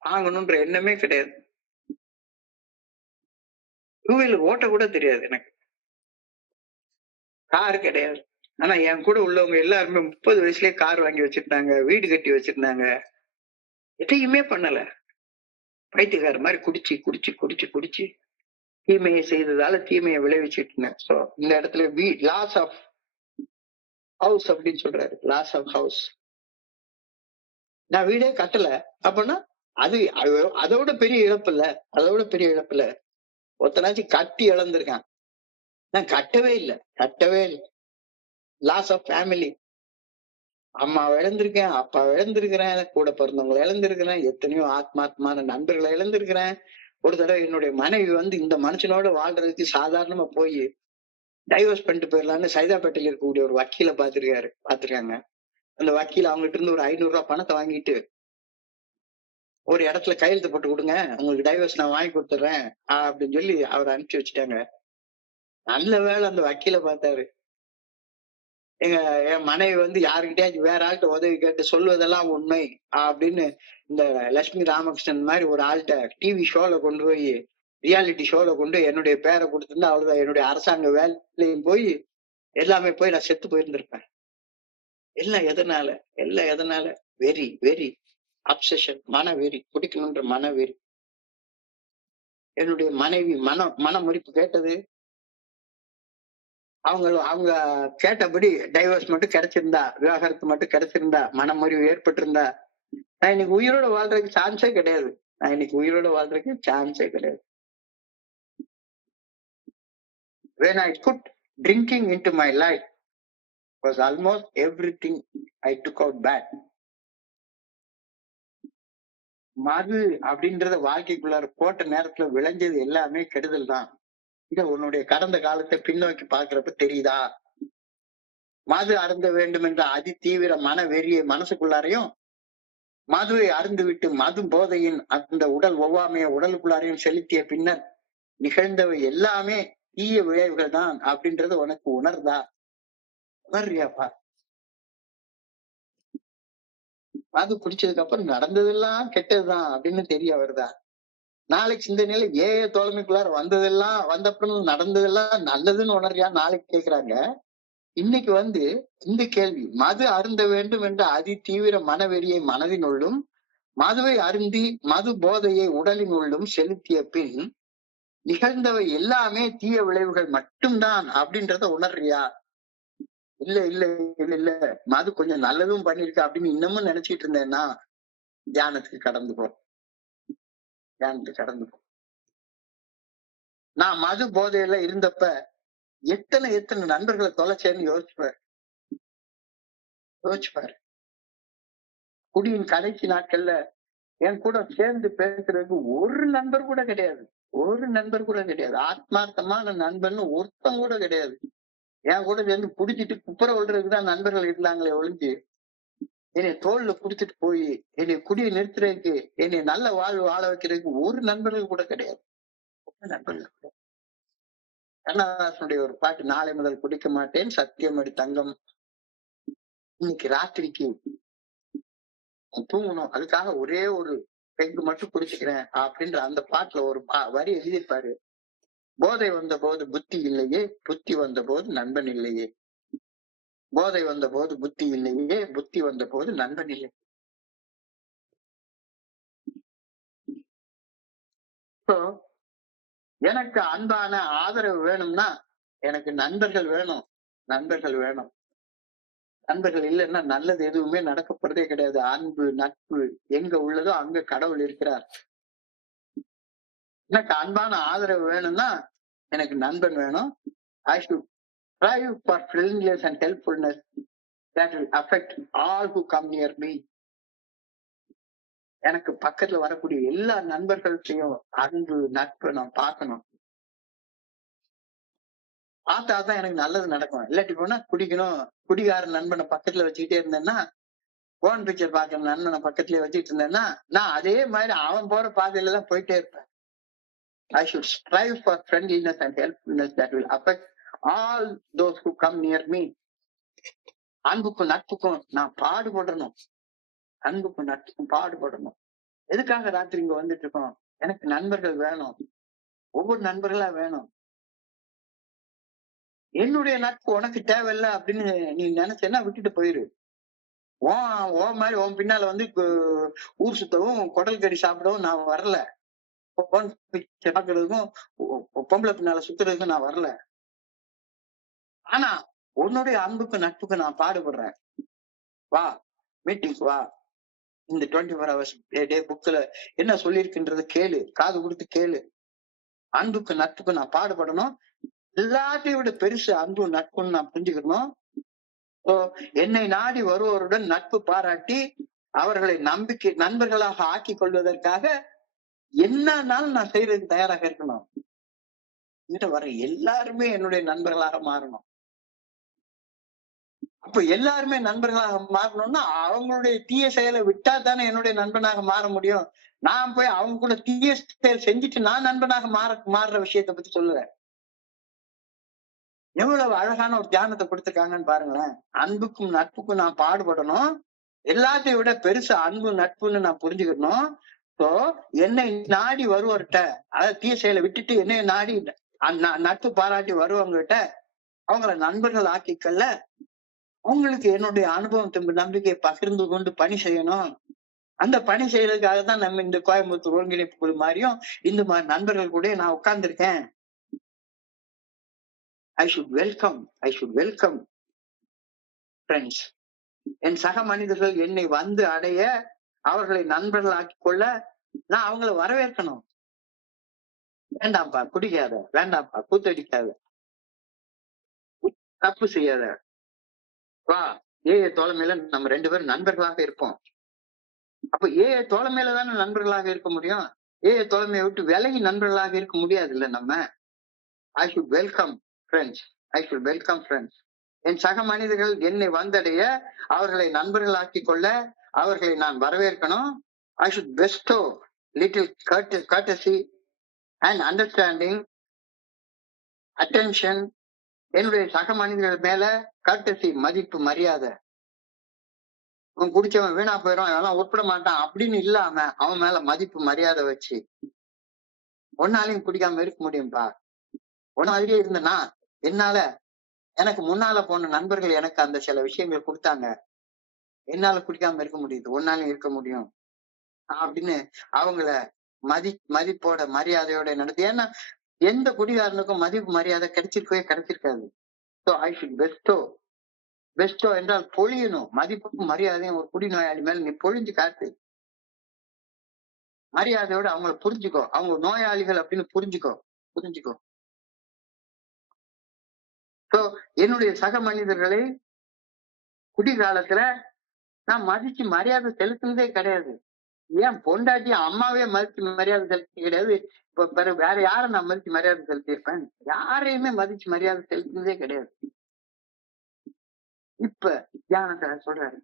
வாங்கணும்ன்ற எண்ணமே கிடையாது. 2 வீலர் ஓட்ட கூட தெரியாது எனக்கு. கார் கிடையாது. ஆனா என் கூட உள்ளவங்க எல்லாருமே 30 வயசுலயே கார் வாங்கி வச்சிருந்தாங்க, வீடு கட்டி வச்சிருந்தாங்க. எதையுமே பண்ணல. பைத்தியக்கார மாதிரி குடிச்சு தீமையை செய்ததால தீமையை விளைவிச்சிட்டு இருந்தேன். சோ இந்த இடத்துல லாஸ் ஆஃப் ஹவுஸ் அப்படின்னு சொல்றாரு. Loss of house. நான் வீடே கட்டல அப்படின்னா அது அதோட பெரிய இழப்பு இல்ல. ஒருத்தனாச்சும் கட்டி இழந்திருக்கான். நான் கட்டவே இல்லை. Loss of family. அம்மாவை இழந்திருக்கேன், அப்பாவை இழந்திருக்கிறேன், கூட பிறந்தவங்களை இழந்திருக்கிறேன், எத்தனையோ ஆத்மாத்மான நண்பர்களை இழந்திருக்கிறேன். ஒரு தடவை என்னுடைய மனைவி வந்து இந்த மனுஷனோட வாழ்றதுக்கு சாதாரணமா போய் டைவர்ஸ் பண்ணிட்டு போயிடலான்னு சைதாப்பேட்டையில் இருக்கக்கூடிய ஒரு வக்கீல பாத்துருக்காங்க. அந்த வக்கீல் அவங்ககிட்ட இருந்து ஒரு 500 ரூபாய் பணத்தை வாங்கிட்டு ஒரு இடத்துல கையெழுத்து போட்டு கொடுங்க, உங்களுக்கு டைவர்ஸ் நான் வாங்கி கொடுத்துட்றேன் அப்படின்னு சொல்லி அவரை அனுப்பிச்சு வச்சுட்டாங்க. நல்ல வேளை அந்த வக்கீல பார்த்தாரு. என் மனைவி வந்து யாருக்கிட்டயாச்சும் வேற ஆள்கிட்ட உதவி கேட்டு சொல்வதெல்லாம் உண்மை அப்படின்னு இந்த லட்சுமி ராமகிருஷ்ணன் மாதிரி ஒரு ஆள்கிட்ட டிவி ஷோல கொண்டு போய் ரியாலிட்டி ஷோல கொண்டு என்னுடைய பேரை கொடுத்திருந்தா அவ்வளவுதான். என்னுடைய அரசாங்க வேலையும் போய் எல்லாமே போய் நான் செத்து போயிருந்திருப்பேன். எல்லாம் எதனால வெறி அப்சஷன், மனவெறி, குடிக்கணுன்ற மனவெறி. என்னுடைய மனைவி மன முறிப்பு கேட்டது. அவங்க கேட்டபடி டைவர்ஸ் மட்டும் கிடைச்சிருந்தா, விவாகரத்து மட்டும் கிடைச்சிருந்தா, மனமுறிவு ஏற்பட்டிருந்தா நான் இன்னைக்கு உயிரோட வாழ்றதுக்கு சான்ஸே கிடையாது. When I put drinking into my life was almost everything I took out bad. மது அப்படின்றத வாழ்க்கைக்குள்ளார போட்ட நேரத்துல விளைஞ்சது எல்லாமே கெடுதல் தான். இத உன்னுடைய கடந்த காலத்தை பின்னோக்கி பாக்குறப்ப தெரியுதா? மது அருந்த வேண்டும் என்ற அதி தீவிர மன வெறியை மனசுக்குள்ளாரையும், மதுவை அருந்துவிட்டு மது போதையின் அந்த உடல் ஒவ்வாமைய உடலுக்குள்ளாரையும் செலுத்திய பின்னர் நிகழ்ந்தவை எல்லாமே தீய விளைவுகள் தான் அப்படின்றது உனக்கு உணர்றியாப்பா? மது குடிச்சதுக்கு அப்புறம் நடந்ததெல்லாம் கெட்டதுதான் அப்படின்னு தெரிய வருதா? நாளைக்கு சிந்தனையில தோழமைக்குள்ளார வந்தப்புறம் நடந்ததெல்லாம் நல்லதுன்னு உணர்றியா நாளைக்கு கேக்குறாங்க. இன்னைக்கு வந்து இந்த கேள்வி, மது அருந்த வேண்டும் என்ற அதி தீவிர மனவெறியை மனதினுள்ளும் மதுவை அருந்தி மது போதையை உடலினுள்ளும் செலுத்திய பின் நிகழ்ந்தவை எல்லாமே தீய விளைவுகள் மட்டும்தான் அப்படின்றத உணர்றியா? இல்ல மது கொஞ்சம் நல்லதும் பண்ணிருக்கு அப்படின்னு இன்னமும் நினைச்சிட்டு இருந்தேன்னா தியானத்துக்கு கடந்து போ. நான் மது போதையில இருந்தப்ப எத்தனை நண்பர்களை தொலைச்சேன்னு யோசிப்பேன். யோசிச்சு பாரு. குடியின் கடைசி நாட்கள்ல என் கூட சேர்ந்து பேசுறதுக்கு ஒரு நண்பர் கூட கிடையாது. ஒரு நண்பர் கூட கிடையாது. ஆத்மார்த்தமான நண்பன் ஒருத்தன் கூட கிடையாது. என் கூட சேர்ந்து புடிச்சிட்டு குப்புற விடுறதுக்கு தான் நண்பர்கள் இருந்தாங்களே ஒழிஞ்சு, என்னை தோல்ல புடிச்சிட்டு போய் என்னை குடியை நிறுத்துறதுக்கு, என்னை நல்ல வாழ்வு வாழ வைக்கிறதுக்கு ஒரு நண்பர்கள் கூட கிடையாது. ஒரு நண்பர்கள் கூட. கண்ணதாசனுடைய ஒரு பாட்டு, நாளை முதல் குடிக்க மாட்டேன் சத்தியமடி தங்கம், இன்னைக்கு ராத்திரிக்கு தூங்கணும், அதுக்காக ஒரே ஒரு பெங்கு மட்டும் குடிச்சுக்கிறேன் அப்படின்ற அந்த பாட்டுல ஒரு வரி எழுதியிருப்பாரு. போதை வந்த போது புத்தி இல்லையே, புத்தி வந்த போது நண்பன் இல்லையே. போதை வந்த போது புத்தி இல்லையே, புத்தி வந்த போது நண்பன் இல்லை. இப்போ எனக்கு அன்பான ஆதரவு வேணும்னா எனக்கு நண்பர்கள் வேணும். நண்பர்கள் வேணும். நண்பர்கள் இல்லைன்னா நல்லது எதுவுமே நடக்கப்படுறதே கிடையாது. அன்பு நட்பு எங்க உள்ளதோ அங்க கடவுள் இருக்கிறார். எனக்கு அன்பான ஆதரவு வேணும்னா எனக்கு நண்பன் வேணும். I should strive for friendliness and helpfulness that will affect all who come near me. எனக்கு பக்கத்துல வரக்கூடிய எல்லா நண்பர்கள்ட்டையும் அன்பு நட்பு நான் பார்க்கணும். பார்த்தாதான் எனக்கு நல்லது நடக்கும். இல்லாட்டி போனா குடிக்கணும், குடிகார நண்பனை பக்கத்துல வச்சுக்கிட்டே இருந்தேன்னா, போன் பிக்சர் பாக்குற நண்பனை பக்கத்துலயே வச்சுட்டு இருந்தேன்னா, நான் அதே மாதிரி அவன் போற பாதையில தான் போயிட்டே இருப்பேன். I should strive for friendliness and helpfulness that will affect all those who come near me. அன்புக்கும் நட்புக்கும் நான் பாடுபடணும். அன்புக்கும் நட்புக்கும் பாடுபடணும். எதுக்காக ராத்திரி இங்க வந்துட்டு இருக்கோம்? எனக்கு நண்பர்கள் வேணும். ஒவ்வொரு நண்பர்களா வேணும். என்னுடைய நட்பு உனக்கு தேவையில்லை அப்படின்னு நீ நினைச்சேன்னா விட்டுட்டு போயிரு. ஓ மாதிரி உன் பின்னால வந்து ஊர் சுத்தவும் குடல் கறி சாப்பிடவும் நான் வரல. பாக்குறதுக்கும் பொம்பளை பின்னால சுத்துறதுக்கும் நான் வரல. ஆனா உன்னுடைய அன்புக்கு நட்புக்கு நான் பாடுபடுறேன். வா மீட்டிங் வா. இந்த 24 hours டே புக்ல என்ன சொல்லியிருக்குன்றது கேளு, காது கொடுத்து கேளு. அன்புக்கு நட்புக்கு நான் பாடுபடணும். எல்லாத்தையும் விட பெருசு அன்பு நட்புன்னு நான் புரிஞ்சுக்கணும். என்னை நாடி வருவோருடன் நட்பு பாராட்டி அவர்களை நண்பர்களாக ஆக்கி கொள்வதற்காக என்னன்னாலும் நான் செய்யறதுக்கு தயாராக இருக்கணும். வர எல்லாருமே என்னுடைய நண்பர்களாக மாறணும். அப்ப எல்லாருமே நண்பர்களாக மாறணும்னா அவங்களுடைய தீய செயலை விட்டா தானே என்னுடைய நண்பனாக மாற முடியும். நான் போய் அவங்க கூட தீய செயல் செஞ்சுட்டு நான் நண்பனாக மாறுற விஷயத்த பத்தி சொல்லுவேன். எவ்வளவு அழகான ஒரு தியானத்தை கொடுத்துருக்காங்கன்னு பாருங்களேன். அன்புக்கும் நட்புக்கும் நான் பாடுபடணும். எல்லாத்தையும் விட பெருசு அன்பு நட்புன்னு நான் புரிஞ்சுக்கணும். சோ என்னை நாடி வருவர்கிட்ட, அதாவது தீய செயலை விட்டுட்டு என்னை நாடி நட்பு பாராட்டி வருவவங்ககிட்ட அவங்கள நண்பர்கள் ஆக்கிக்கல. அவங்களுக்கு என்னுடைய அனுபவம் நம்பிக்கையை பகிர்ந்து கொண்டு பணி செய்யணும். அந்த பணி செய்யறதுக்காக தான் நம்ம இந்த கோயம்புத்தூர் ஒருங்கிணைப்பு குழு மாதிரியும் இந்த மாதிரி நண்பர்கள் கூட நான் உட்கார்ந்துருக்கேன். I should welcome friends. என் சக மனிதர்கள் என்னை வந்து அடைய, அவர்களை நண்பர்கள் ஆக்கிக் கொள்ள நான் அவங்கள வரவேற்கணும். வேண்டாம்ப்பா குடிக்காத, வேண்டாம்ப்பா கூத்தடிக்காத, தப்பு செய்யாத, வா தோழமையில நம்ம 2 பேரும் நண்பர்களாக இருப்போம். அப்ப தோழமையில தானே நண்பர்களாக இருக்க முடியும். தோழமையை விட்டு விலகி நண்பர்களாக இருக்க முடியாது இல்ல நம்ம. I should welcome friends. என் சக மனிதர்கள் என்னை வந்தடைய, அவர்களை நண்பர்கள் ஆக்கிக் கொள்ள அவர்களை நான் வரவேற்கணும். I should bestow little courtesy and understanding, attention. என்னுடைய சக மனிதர்கள் மேல courtesy மதிப்பு மரியாதை. அவன் குடிச்சவன் வீணா போயிடும், அதெல்லாம் உட்பட மாட்டான் அப்படின்னு இல்லாம அவன் மேல மதிப்பு மரியாதை வச்சு, ஒன்னாலையும் குடிக்காம இருக்க முடியும்பா. ஒன்ன மாதிரியே இருந்தனா என்னால, எனக்கு முன்னால போன நண்பர்கள் எனக்கு அந்த சில விஷயங்கள் கொடுத்தாங்க, என்னால குடிக்காம இருக்க முடியுது, ஒன்னாலையும் இருக்க முடியும் அப்படின்னு அவங்கள மதிப்போட மரியாதையோட நடத்தி. ஏன்னா எந்த குடிகாரனுக்கும் மதிப்பு மரியாதை கிடைச்சிருக்காது. So I should bestow என்றால் பொழியணும். மதிப்புக்கும் மரியாதையும் ஒரு குடிநோயாளி மேல நீ பொழிஞ்சு காட்டு. மரியாதையோட அவங்களை புரிஞ்சுக்கோ. அவங்க நோயாளிகள் அப்படின்னு புரிஞ்சுக்கோ. So என்னுடைய சக மனிதர்களை குடிகாலத்துல நான் மதிச்சு மரியாதை செலுத்தினதே கிடையாது. ஏன் பொண்டாட்டி அம்மாவே மதிச்சு மரியாதை செலுத்தி கிடையாது. இப்ப வேற யாரை நான் மதிச்சு மரியாதை செலுத்தியிருப்பேன்? யாரையுமே மதிச்சு மரியாதை செலுத்தினதே கிடையாது. இப்ப தியானத்துல சொல்றாரு,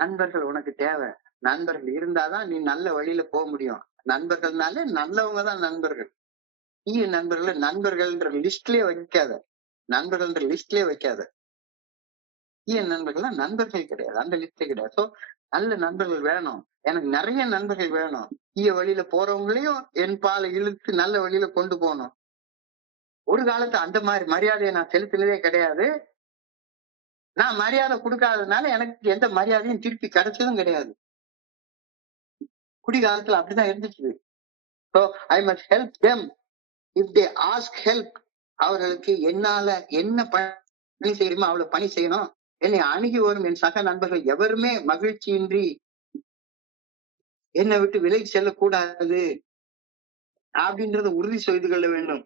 நண்பர்கள் உனக்கு தேவை. நண்பர்கள் இருந்தாதான் நீ நல்ல வழியில போக முடியும். நண்பர்கள்னாலே நல்லவங்க தான் நண்பர்கள். தீய நண்பர்கள்ன்ற லிஸ்ட்லயே வைக்காத. நண்பர்கள்ன்ற லிஸ்ட்லயே வைக்காத. தீய நண்பர்கள்லாம் நண்பர்கள் கிடையாது. அந்த லிஸ்டே கிடையாது. சோ நல்ல நண்பர்கள் வேணும். எனக்கு நிறைய நண்பர்கள் வேணும். தீய வழியில போறவங்களையும் என் பால இழுத்து நல்ல வழியில கொண்டு போகணும். ஒரு காலத்து அந்த மாதிரி மரியாதையை நான் செலுத்தினதே கிடையாது. நான் மரியாதை கொடுக்காததுனால எனக்கு எந்த மரியாதையும் திருப்பி கிடைச்சதும் கிடையாது. குடிகாலத்துல அப்படிதான் இருந்துச்சு. So I must help them if they ask help. அவர்களுக்கு என்னால என்ன பணி செய்யணுமோ அவ்வளவு பணி செய்யணும். என்னை அணுகி வரும் என் சக நண்பர்கள் எவருமே மகிழ்ச்சியின்றி என்னை விட்டு விலகி செல்லக்கூடாது அப்படின்றத உறுதி செய்து கொள்ள வேண்டும்.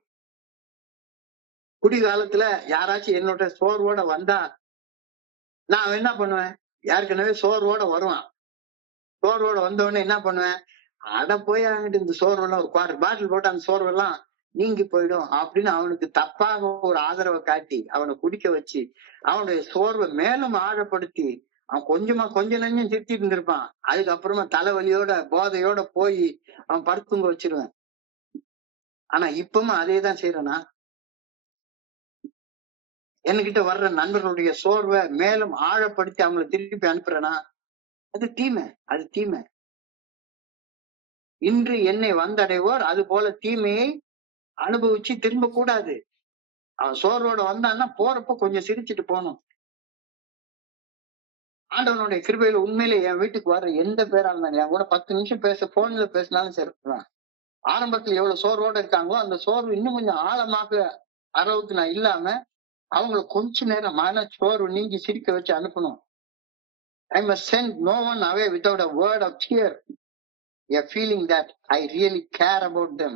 குடிகாலத்துல யாராச்சும் என்னோட சோர்வோட வந்தா நான் என்ன பண்ணுவேன்? ஏற்கனவே சோர்வோட வருவான். சோர்வோட வந்த உடனே என்ன பண்ணுவேன்? அட போய் அங்கிட்டு இந்த சோர்வெல்லாம் ஒரு குவார்டர் பாட்டில் போட்டு அந்த சோர்வெல்லாம் நீங்கி போயிடும் அப்படின்னு அவனுக்கு தப்பாக ஒரு ஆதரவை காட்டி அவனை குடிக்க வச்சு அவனுடைய சோர்வை மேலும் ஆழப்படுத்தி அவன் கொஞ்ச நஞ்சம் திருத்திட்டு இருந்திருப்பான். அதுக்கப்புறமா தலைவலியோட போதையோட போய் அவன் படுத்துங்க வச்சிருவேன். ஆனா இப்பவும் அதே தான் செய்யறேனா? என்கிட்ட வர்ற நண்பர்களுடைய சோர்வை மேலும் ஆழப்படுத்தி அவங்களை திருப்பி அனுப்புறேனா? அது தீமை. அது தீமை. இன்று என்னை வந்தடைவோர் அது போல தீமையை அனுபவிச்சு திரும்ப கூடாது. அவன் சோர்வோட வந்தான்னா போறப்ப கொஞ்சம் சிரிச்சுட்டு போகணும். ஆண்டவனுடைய கிருபையில உண்மையிலே என் வீட்டுக்கு வர்ற எந்த பேரா இருந்தாலும் என் கூட 10 நிமிஷம் போன்ல பேசினாலும் சரிதான். ஆரம்பத்துல எவ்வளவு சோர்வோட இருக்காங்களோ அந்த சோர்வு இன்னும் கொஞ்சம் ஆழமாக அளவுக்கு நான் இல்லாம அவங்களை கொஞ்ச நேரம் மன சோர்வு நீங்கி சிரிக்க வச்சு அனுப்பணும். I must send no one away without a word of cheer, a feeling that I really care about them.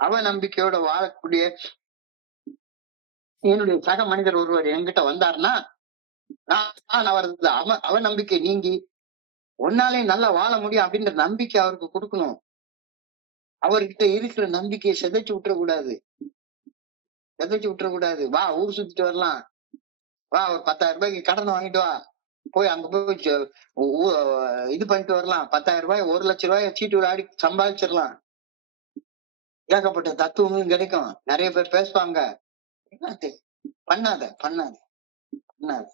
அவநம்பிக்கையோட வாழக்கூடிய என்னுடைய சக மனிதர் ஒருவர் என்கிட்ட வந்தாருன்னா நான் அவரது அவநம்பிக்கை நீங்கி ஒன்னாலே நல்லா வாழ முடியும் அப்படின்ற நம்பிக்கை அவருக்கு கொடுக்கணும். அவர்கிட்ட இருக்கிற நம்பிக்கையை சிதைச்சு விட்டுறக்கூடாது. வா ஊர் சுத்திட்டு வரலாம், வா ஒரு 10,000 ரூபாய்க்கு கடன் வாங்கிட்டு வா, போய் அங்க போய் இது பண்ணிட்டு வரலாம், 10,000 ரூபாய் 1,00,000 ரூபாய் சீட்டு விளையாடி சம்பாதிச்சிடலாம். ஏகப்பட்ட தத்துவங்களும் கிடைக்கும். நிறைய பேர் பேசுவாங்க. பண்ணாத பண்ணாத பண்ணாத.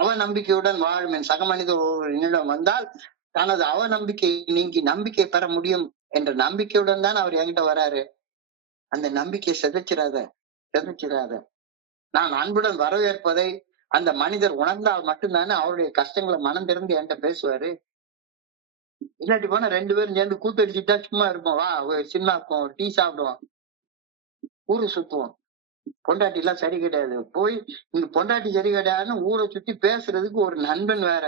அவநம்பிக்கையுடன் வாழும் என் சக மனிதர் ஒருவர் என்னிடம் வந்தால் தனது அவநம்பிக்கை நீங்கி நம்பிக்கை பெற முடியும் என்ற நம்பிக்கையுடன் தான் அவர் என்கிட்ட வராரு. அந்த நம்பிக்கையை சிதைச்சிடாத. நான் அன்புடன் வரவேற்பதை அந்த மனிதர் உணர்ந்தால் மட்டும்தானே அவருடைய கஷ்டங்களை மனம் திறந்து என்கிட்ட பேசுவாரு. இல்லாட்டி போனா 2 பேரும் சேர்ந்து கூத்தடிச்சுட்டா சும்மா இருப்போம். வா ஒரு சினிமா இருக்கும், டீ சாப்பிடுவோம், ஊரை சுத்துவோம். பொண்டாட்டி எல்லாம் சரி கிடையாது. போய் இந்த பொண்டாட்டி சரி கிடையாதுன்னு ஊரை சுத்தி பேசுறதுக்கு ஒரு நண்பன் வேற.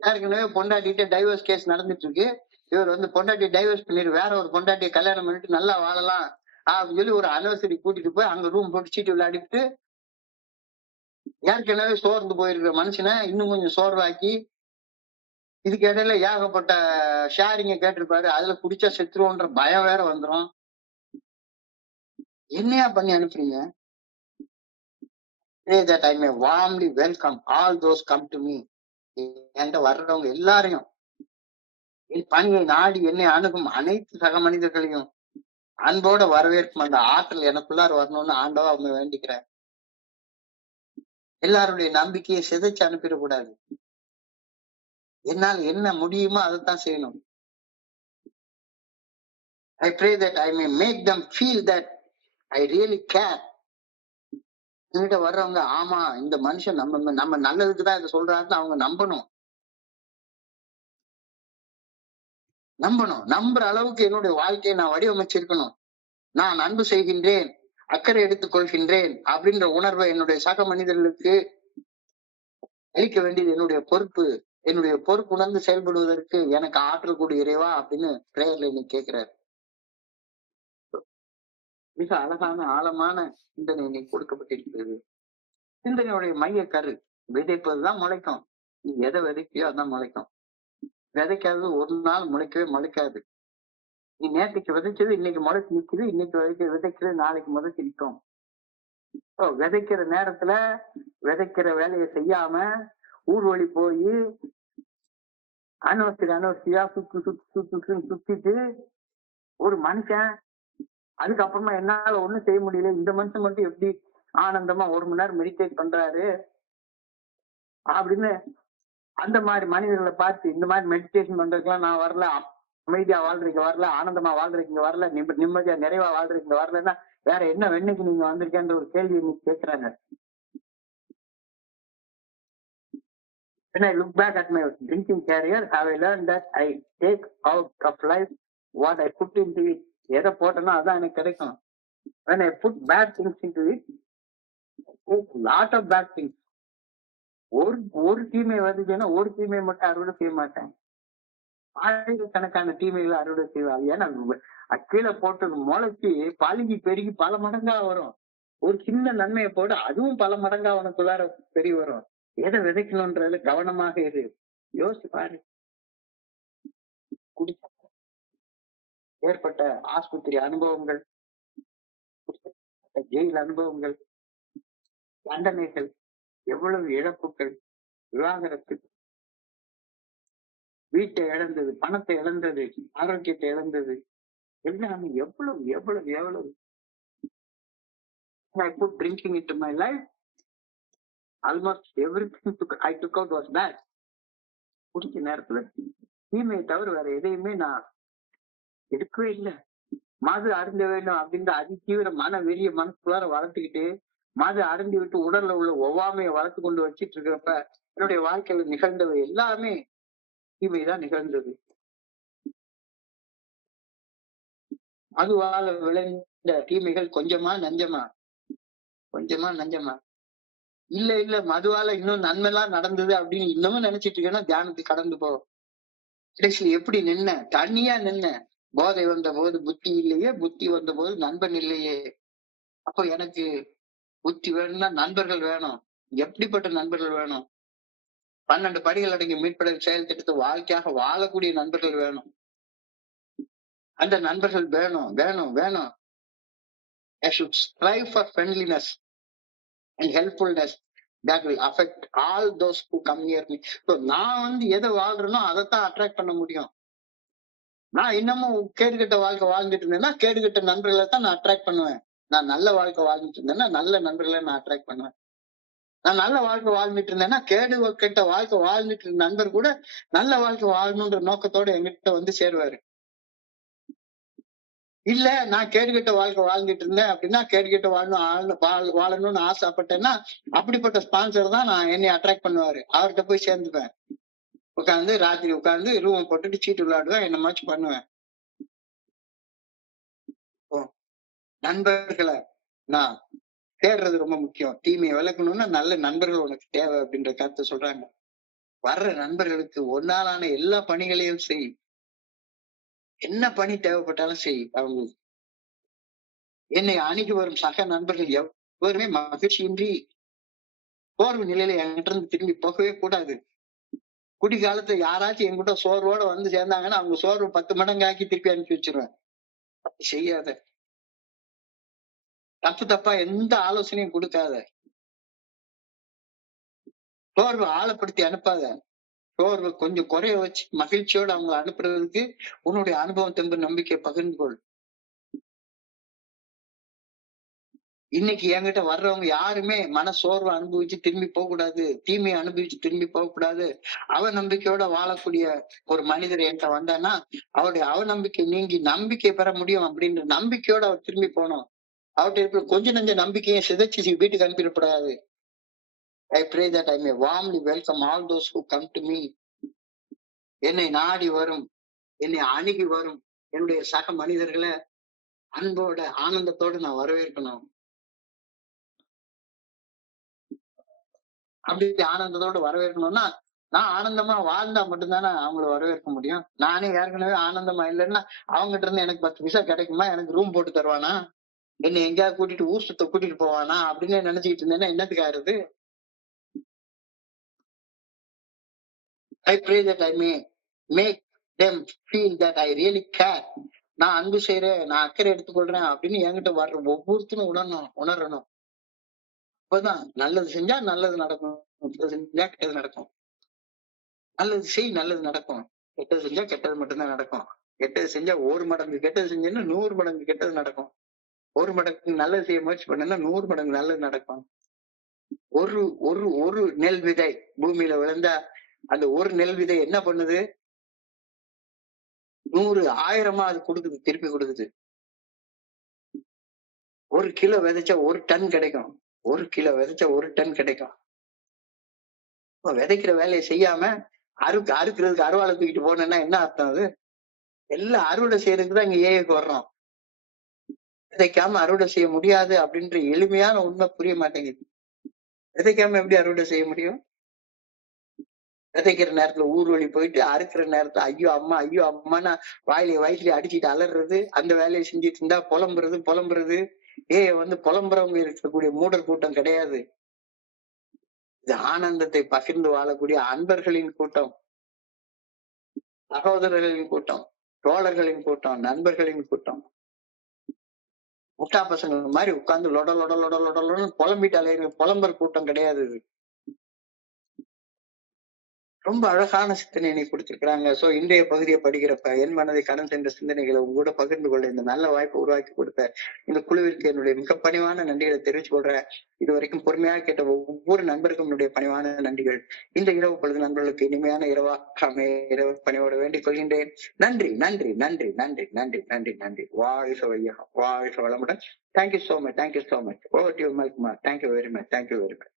ஏற்கனவே பொண்டாட்டிகிட்ட டைவர்ஸ் கேஸ் நடந்துட்டு இருக்கு. இவர் பொண்டாட்டி டைவர்ஸ் பண்ணிட்டு வேற ஒரு பொண்டாட்டியை கல்யாணம் பண்ணிட்டு நல்லா வாழலாம் அப்படின்னு சொல்லி ஒரு அனிவர்சரி கூட்டிட்டு போய் அங்க ரூம் போட்டு சீட்டு விளையாடிட்டு ஏற்கனவே சோர்ந்து போயிருக்கிற மனுஷனை இன்னும் கொஞ்சம் சோர்வாக்கி இதுக்கு இடையில ஏகப்பட்ட ஷேரிங்க கேட்டிருப்பாரு. அதுல குடிச்சா செத்துருவோன்ற பயம் வேற வந்துரும். என்னையா பண்ணி அனுப்புறீங்க? Pray that I may warmly welcome all those come to me. என்கிட்ட வர்றவங்க எல்லாரையும் என் பணியை நாடி என்னை அணுகும் அனைத்து சக மனிதர்களையும் அன்போட வரவேற்கும் அந்த ஆற்றல் எனக்குள்ளார வரணும்னு ஆண்டவா அவங்க வேண்டிக்கிறேன். எல்லாருடைய நம்பிக்கையை சிதைச்சு அனுப்பிடக்கூடாது. என்னால் என்ன முடியுமோ அதைத்தான் செய்யணும். I pray that I may make them feel that I really care. என்கிட்ட வர்றவங்க ஆமா இந்த மனுஷன் நம்ம நல்லதுக்குதான் இதை சொல்றாருன்னு அவங்க நம்புற அளவுக்கு என்னுடைய வாழ்க்கையை நான் வடிவமைச்சிருக்கணும். நான் அன்பு செய்கின்றேன், அக்கறை எடுத்துக் கொள்கின்றேன் அப்படின்ற உணர்வை என்னுடைய சக மனிதர்களுக்கு அளிக்க வேண்டியது என்னுடைய பொறுப்பு. என்னுடைய பொறுப்பு உணர்ந்து செயல்படுவதற்கு எனக்கு ஆற்றல் கூடிய இறைவா அப்படின்னு பிரேயர்ல இன்னைக்கு கேட்கிறாரு. மிக அழகான ஆழமான சிந்தனை இன்னைக்கு கொடுக்கப்பட்டிருக்கிறது. சிந்தனையுடைய மைய கரு. விதைப்பதுதான் முளைக்கும். நீ எதை விதைப்பியோ அதான் முளைக்கும். விதைக்காதது ஒரு நாள் முளைக்கவே முளைக்காது. நீ நேற்றுக்கு விதைச்சது இன்னைக்கு முளைச்சு நிக்குது, இன்னைக்கு விதைக்கிறது நாளைக்கு முளைச்சு நிற்கும். விதைக்கிற நேரத்துல விதைக்கிற வேலையை செய்யாம ஊர்வழி போய் அனவசியா சுத்திட்டு ஒரு மனுஷன் அதுக்கப்புறமா என்னால ஒண்ணும் செய்ய முடியல, இந்த மனுஷன் மட்டும் எப்படி ஆனந்தமா 1 மணி நேரம் மெடிடேட் பண்றாரு அப்படின்னு அந்த மாதிரி மனிதர்களை பார்த்து, இந்த மாதிரி மெடிடேஷன் பண்றதுக்கெல்லாம் நான் வரல, அமைதியா வாழ்றதுக்கு வரல, ஆனந்தமா வாழ்றதுக்கு வரல, நிம்மதியா நிறைவா வாழ்றதுக்கு வரலன்னா வேற என்ன வெண்ணைக்கு நீங்க வந்திருக்கேன்ற ஒரு கேள்வி இன்னைக்கு கேட்கிறாங்க. When I look back at my drinking career, have I learned that I take out of life what I put into it? எதை போட்டேன்னா அதான் எனக்கு கிடைக்கும். When I put bad things into it, lot of bad things. ஒரு தீமை வந்துச்சுன்னா ஒரு தீமையை மட்டும் அறுவடை செய்ய மாட்டேன், ஆயிரக்கணக்கான தீமைகளை அறுவடை செய்வாங்க. ஏன்னா கீழே போட்டது முளைச்சி பழுகி பெருகி பல மடங்கா வரும். ஒரு சின்ன நன்மையை போட்டு அதுவும் பல மடங்கா உனக்குள்ளார பெரிய வரும். எதை விதைக்கணும்ன்றது கவனமாக இரு. யோசிச்சு பாரு. ஏற்பட்ட ஆஸ்பத்திரி அனுபவங்கள், ஜெயில் அனுபவங்கள், தண்டனைகள், எவ்வளவு இழப்புகள், விவாகரத்து, வீட்டை இழந்தது, பணத்தை இழந்தது, ஆரோக்கியத்தை இழந்தது, எல்லாமே எவ்வளவு எவ்வளவு எவ்வளவு. I put drinking into my life, almost everything I took out was bad. குடிச்ச நேரத்துல தீமையை தவிர வேற எதையுமே நான் எடுக்கவே இல்லை. மது அருந்த வேண்டும் அப்படின்ற அதிதீவிர மன வெறிய மனசுக்குள்ளார வளர்த்துக்கிட்டு மது அருந்தி விட்டு உடல்ல உள்ள ஒவ்வாமையை வளர்த்து கொண்டு வச்சிட்டு இருக்கிறப்ப என்னுடைய வாழ்க்கையில நிகழ்ந்தது எல்லாமே தீமைதான் நிகழ்ந்தது. மதுவால விளைந்த தீமைகள் கொஞ்சமா நஞ்சமா? கொஞ்சமா நஞ்சமா? இல்ல மதுவால இன்னும் நன்மைலாம் நடந்தது அப்படின்னு இன்னமும் நினைச்சிட்டு இருக்கேன்னா தியானத்துக்கு கடந்து போ. கடைசியில் எப்படி நின்ன? தனியா நின்ன. போதை வந்த போது புத்தி இல்லையே, புத்தி வந்த போது நண்பன் இல்லையே. அப்போ எனக்கு புத்தி வேணும்னா நண்பர்கள் வேணும். எப்படிப்பட்ட நண்பர்கள் வேணும்? 12 படிகள் அடங்கிய மீட்பட செயல் திட்டத்தை வாழ்க்கையாக வாழக்கூடிய நண்பர்கள் வேணும். அந்த நண்பர்கள் வேணும் வேணும் வேணும். I should strive for friendliness and helpfulness that will affect all those who come near me. So நான் எதை வாழ்றேனோ அதைத்தான் அட்ராக்ட் பண்ண முடியும். நான் இன்னமும் கேடுகட்ட வாழ்க்கை வாழ்ந்துட்டு இருந்தேன்னா கேடுகட்ட நண்பர்களை தான் நான் அட்ராக்ட் பண்ணுவேன். நான் நல்ல வாழ்க்கை வாழ்ந்துட்டு இருந்தேன்னா நல்ல நண்பர்களை நான் அட்ராக்ட் பண்ணுவேன். நான் நல்ல வாழ்க்கை வாழ்ந்துட்டு இருந்தேன்னா கேடு கெட்ட வாழ்க்கை வாழ்ந்துட்டு இருந்த நண்பர் கூட நல்ல வாழ்க்கை வாழணுன்ற நோக்கத்தோட என்கிட்ட வந்து சேருவாரு. இல்ல நான் கேடுகட்ட வாழ்க்கை வாழ்ந்துட்டு இருந்தேன் அப்படின்னா கேடுகட்ட வாழணும்னு ஆசைப்பட்டேன்னா அப்படிப்பட்ட ஸ்பான்சர் தான் நான் என்னை அட்ராக்ட் பண்ணுவாரு. அவர்கிட்ட போய் சேர்ந்துப்பேன். உட்காந்து ராத்திரி உட்காந்து ரூம் போட்டுட்டு சீட்டு விளையாடுவேன், என்ன மாச்சு பண்ணுவேன். நண்பர்களை நான் தேடுறது ரொம்ப முக்கியம். தீமையை விளக்கணும்னா நல்ல நண்பர்கள் உனக்கு தேவை அப்படின்ற கருத்தை சொல்றாங்க. வர்ற நண்பர்களுக்கு ஒன்னாலான எல்லா பணிகளையும் செய். என்ன பணி தேவைப்பட்டாலும் செய். அவங்க என்னை அணுகி வரும் சக நண்பர்கள் எவருமே மகிழ்ச்சியின்றி சோர்வு நிலையில என்கிட்ட இருந்து திரும்பி போகவே கூடாது. குடிகாலத்துல யாராச்சும் என்கிட்ட சோர்வோட வந்து சேர்ந்தாங்கன்னா அவங்க சோர்வு 10 மடங்காக்கி திருப்பி அனுப்பி வச்சிருவேன். செய்யாத. தப்பா எந்த ஆலோசனையும் கொடுக்காத. சோர்வு ஆழப்படுத்தி அனுப்பாத. சோர்வு கொஞ்சம் குறைய வச்சு மகிழ்ச்சியோட அவங்க அனுப்புறதுக்கு உன்னுடைய அனுபவம் தெம்பு நம்பிக்கை பகிர்ந்து கொள். இன்னைக்கு என்கிட்ட வர்றவங்க யாருமே மன சோர்வை அனுபவிச்சு திரும்பி போக கூடாது, தீமையை அனுபவிச்சு திரும்பி போக கூடாது. அவநம்பிக்கையோட வாழக்கூடிய ஒரு மனிதர் என்கிட்ட வந்தான்னா அவருடைய அவநம்பிக்கை நீங்கி நம்பிக்கை பெற முடியும் அப்படின்ற நம்பிக்கையோட அவர் திரும்பி போனோம். அவர்கிட்ட இருக்கிற கொஞ்ச நஞ்ச நம்பிக்கையை சிதைச்சு வீட்டுக்கு அனுப்பிடப்படாது. I pray that I may warmly welcome all those who come to me. என்னை நாடி வரும், என்னை அணுகி வரும் என்னுடைய சக மனிதர்களை அன்போட ஆனந்தத்தோடு நான் வரவேற்கணும். அப்படி ஆனந்தத்தோடு வரவேற்கணும்னா நான் ஆனந்தமா வாழ்ந்தா மட்டும்தானே அவங்கள வரவேற்க முடியும். நானே ஏற்கனவே ஆனந்தமா இல்லைன்னா அவங்ககிட்ட இருந்து எனக்கு 10 பைசா கிடைக்குமா? எனக்கு ரூம் போட்டு தருவானா? என்னை எங்கேயாவது கூட்டிட்டு ஊர் சுத்த கூட்டிட்டு போவானா அப்படின்னு நினைச்சுக்கிட்டு இருந்தேன்னா என்னத்துக்கு ஆறுது? I pray that I may make them feel that I really care. நான் அன்பு செய்யறேன், நான் அக்கறை எடுத்துக்கொள்றேன் அப்படின்னு என்கிட்ட வர்ற ஒவ்வொருத்தரும் உணரணும். அப்பதான் நல்லது செஞ்சா நல்லது நடக்கும், கெட்டது செஞ்சா கெட்டது நடக்கும். நல்லது செய், நல்லது நடக்கும். கெட்டது செஞ்சா கெட்டது மட்டும்தான் நடக்கும். கெட்டது செஞ்சா 1 மடங்கு கெட்டது செஞ்சேன்னா 100 மடங்கு கெட்டது நடக்கும். 1 மடங்கு நல்லது செய்ய முயற்சி பண்ணா 100 மடங்கு நல்லது நடக்கும். ஒரு ஒரு ஒரு நெல் விதை பூமியில விழுந்தா அந்த ஒரு நெல் விதை என்ன பண்ணுது? 100 1000 அது கொடுக்குது, திருப்பி கொடுக்குது. 1 கிலோ விதைச்சா 1 டன் கிடைக்கும். 1 கிலோ விதைச்சா 1 டன் கிடைக்கும். விதைக்கிற வேலையை செய்யாம அறுக்கிறதுக்கு அருவாளை தூக்கிட்டு போனேன்னா என்ன அர்த்தம்? அது எல்லாம் அறுவடை செய்யறதுக்கு தான் இங்க ஏஐக்கு வர்றோம். விதைக்காம அறுவடை செய்ய முடியாது அப்படின்ற எளிமையான உண்மை புரிய மாட்டேங்குது. விதைக்காம எப்படி அறுவடை செய்ய முடியும்? விதைக்கிற நேரத்துல ஊர்வலி போயிட்டு அறுக்கிற நேரத்துல ஐயோ அம்மான்னு வயிற்றுல அடிச்சுட்டு அலறது, அந்த வேலையை செஞ்சுட்டு இருந்தா புலம்புறது. புலம்புறவங்க இருக்கக்கூடிய மூடர் கூட்டம் கிடையாது. இது ஆனந்தத்தை பகிர்ந்து வாழக்கூடிய அன்பர்களின் கூட்டம், சகோதரர்களின் கூட்டம், தோழர்களின் கூட்டம், நண்பர்களின் கூட்டம். முட்டா பசங்க மாதிரி உட்கார்ந்து லொடன்னு புலம்பிட்டு அலையிற புலம்பர் கூட்டம் கிடையாது இது. ரொம்ப அழகான சிந்தனை கொடுத்திருக்கிறாங்க. சோ இன்றைய பகுதியை படிக்கிறப்ப என் மனதை கடன் சென்ற சிந்தனைகளை உங்களோட பகிர்ந்து கொள்ள இந்த நல்ல வாய்ப்பை உருவாக்கி கொடுத்த இந்த குழுவிற்கு என்னுடைய மிக பணிவான நன்றிகளை தெரிவிச்சு கொள்றேன். இதுவரைக்கும் பொறுமையாக கேட்ட ஒவ்வொரு நண்பருக்கும் என்னுடைய பணிவான நன்றிகள். இந்த இரவு பொழுது நண்பர்களுக்கு இனிமையான இரவு பணியோட வேண்டிக் கொள்கின்றேன். நன்றி நன்றி நன்றி நன்றி நன்றி நன்றி நன்றி. வாழ்க வையகம், வாழ்க வளமுடன். Thank you so much, thank you so much. Over to you, Malkumar. Thank you very much, thank you very much.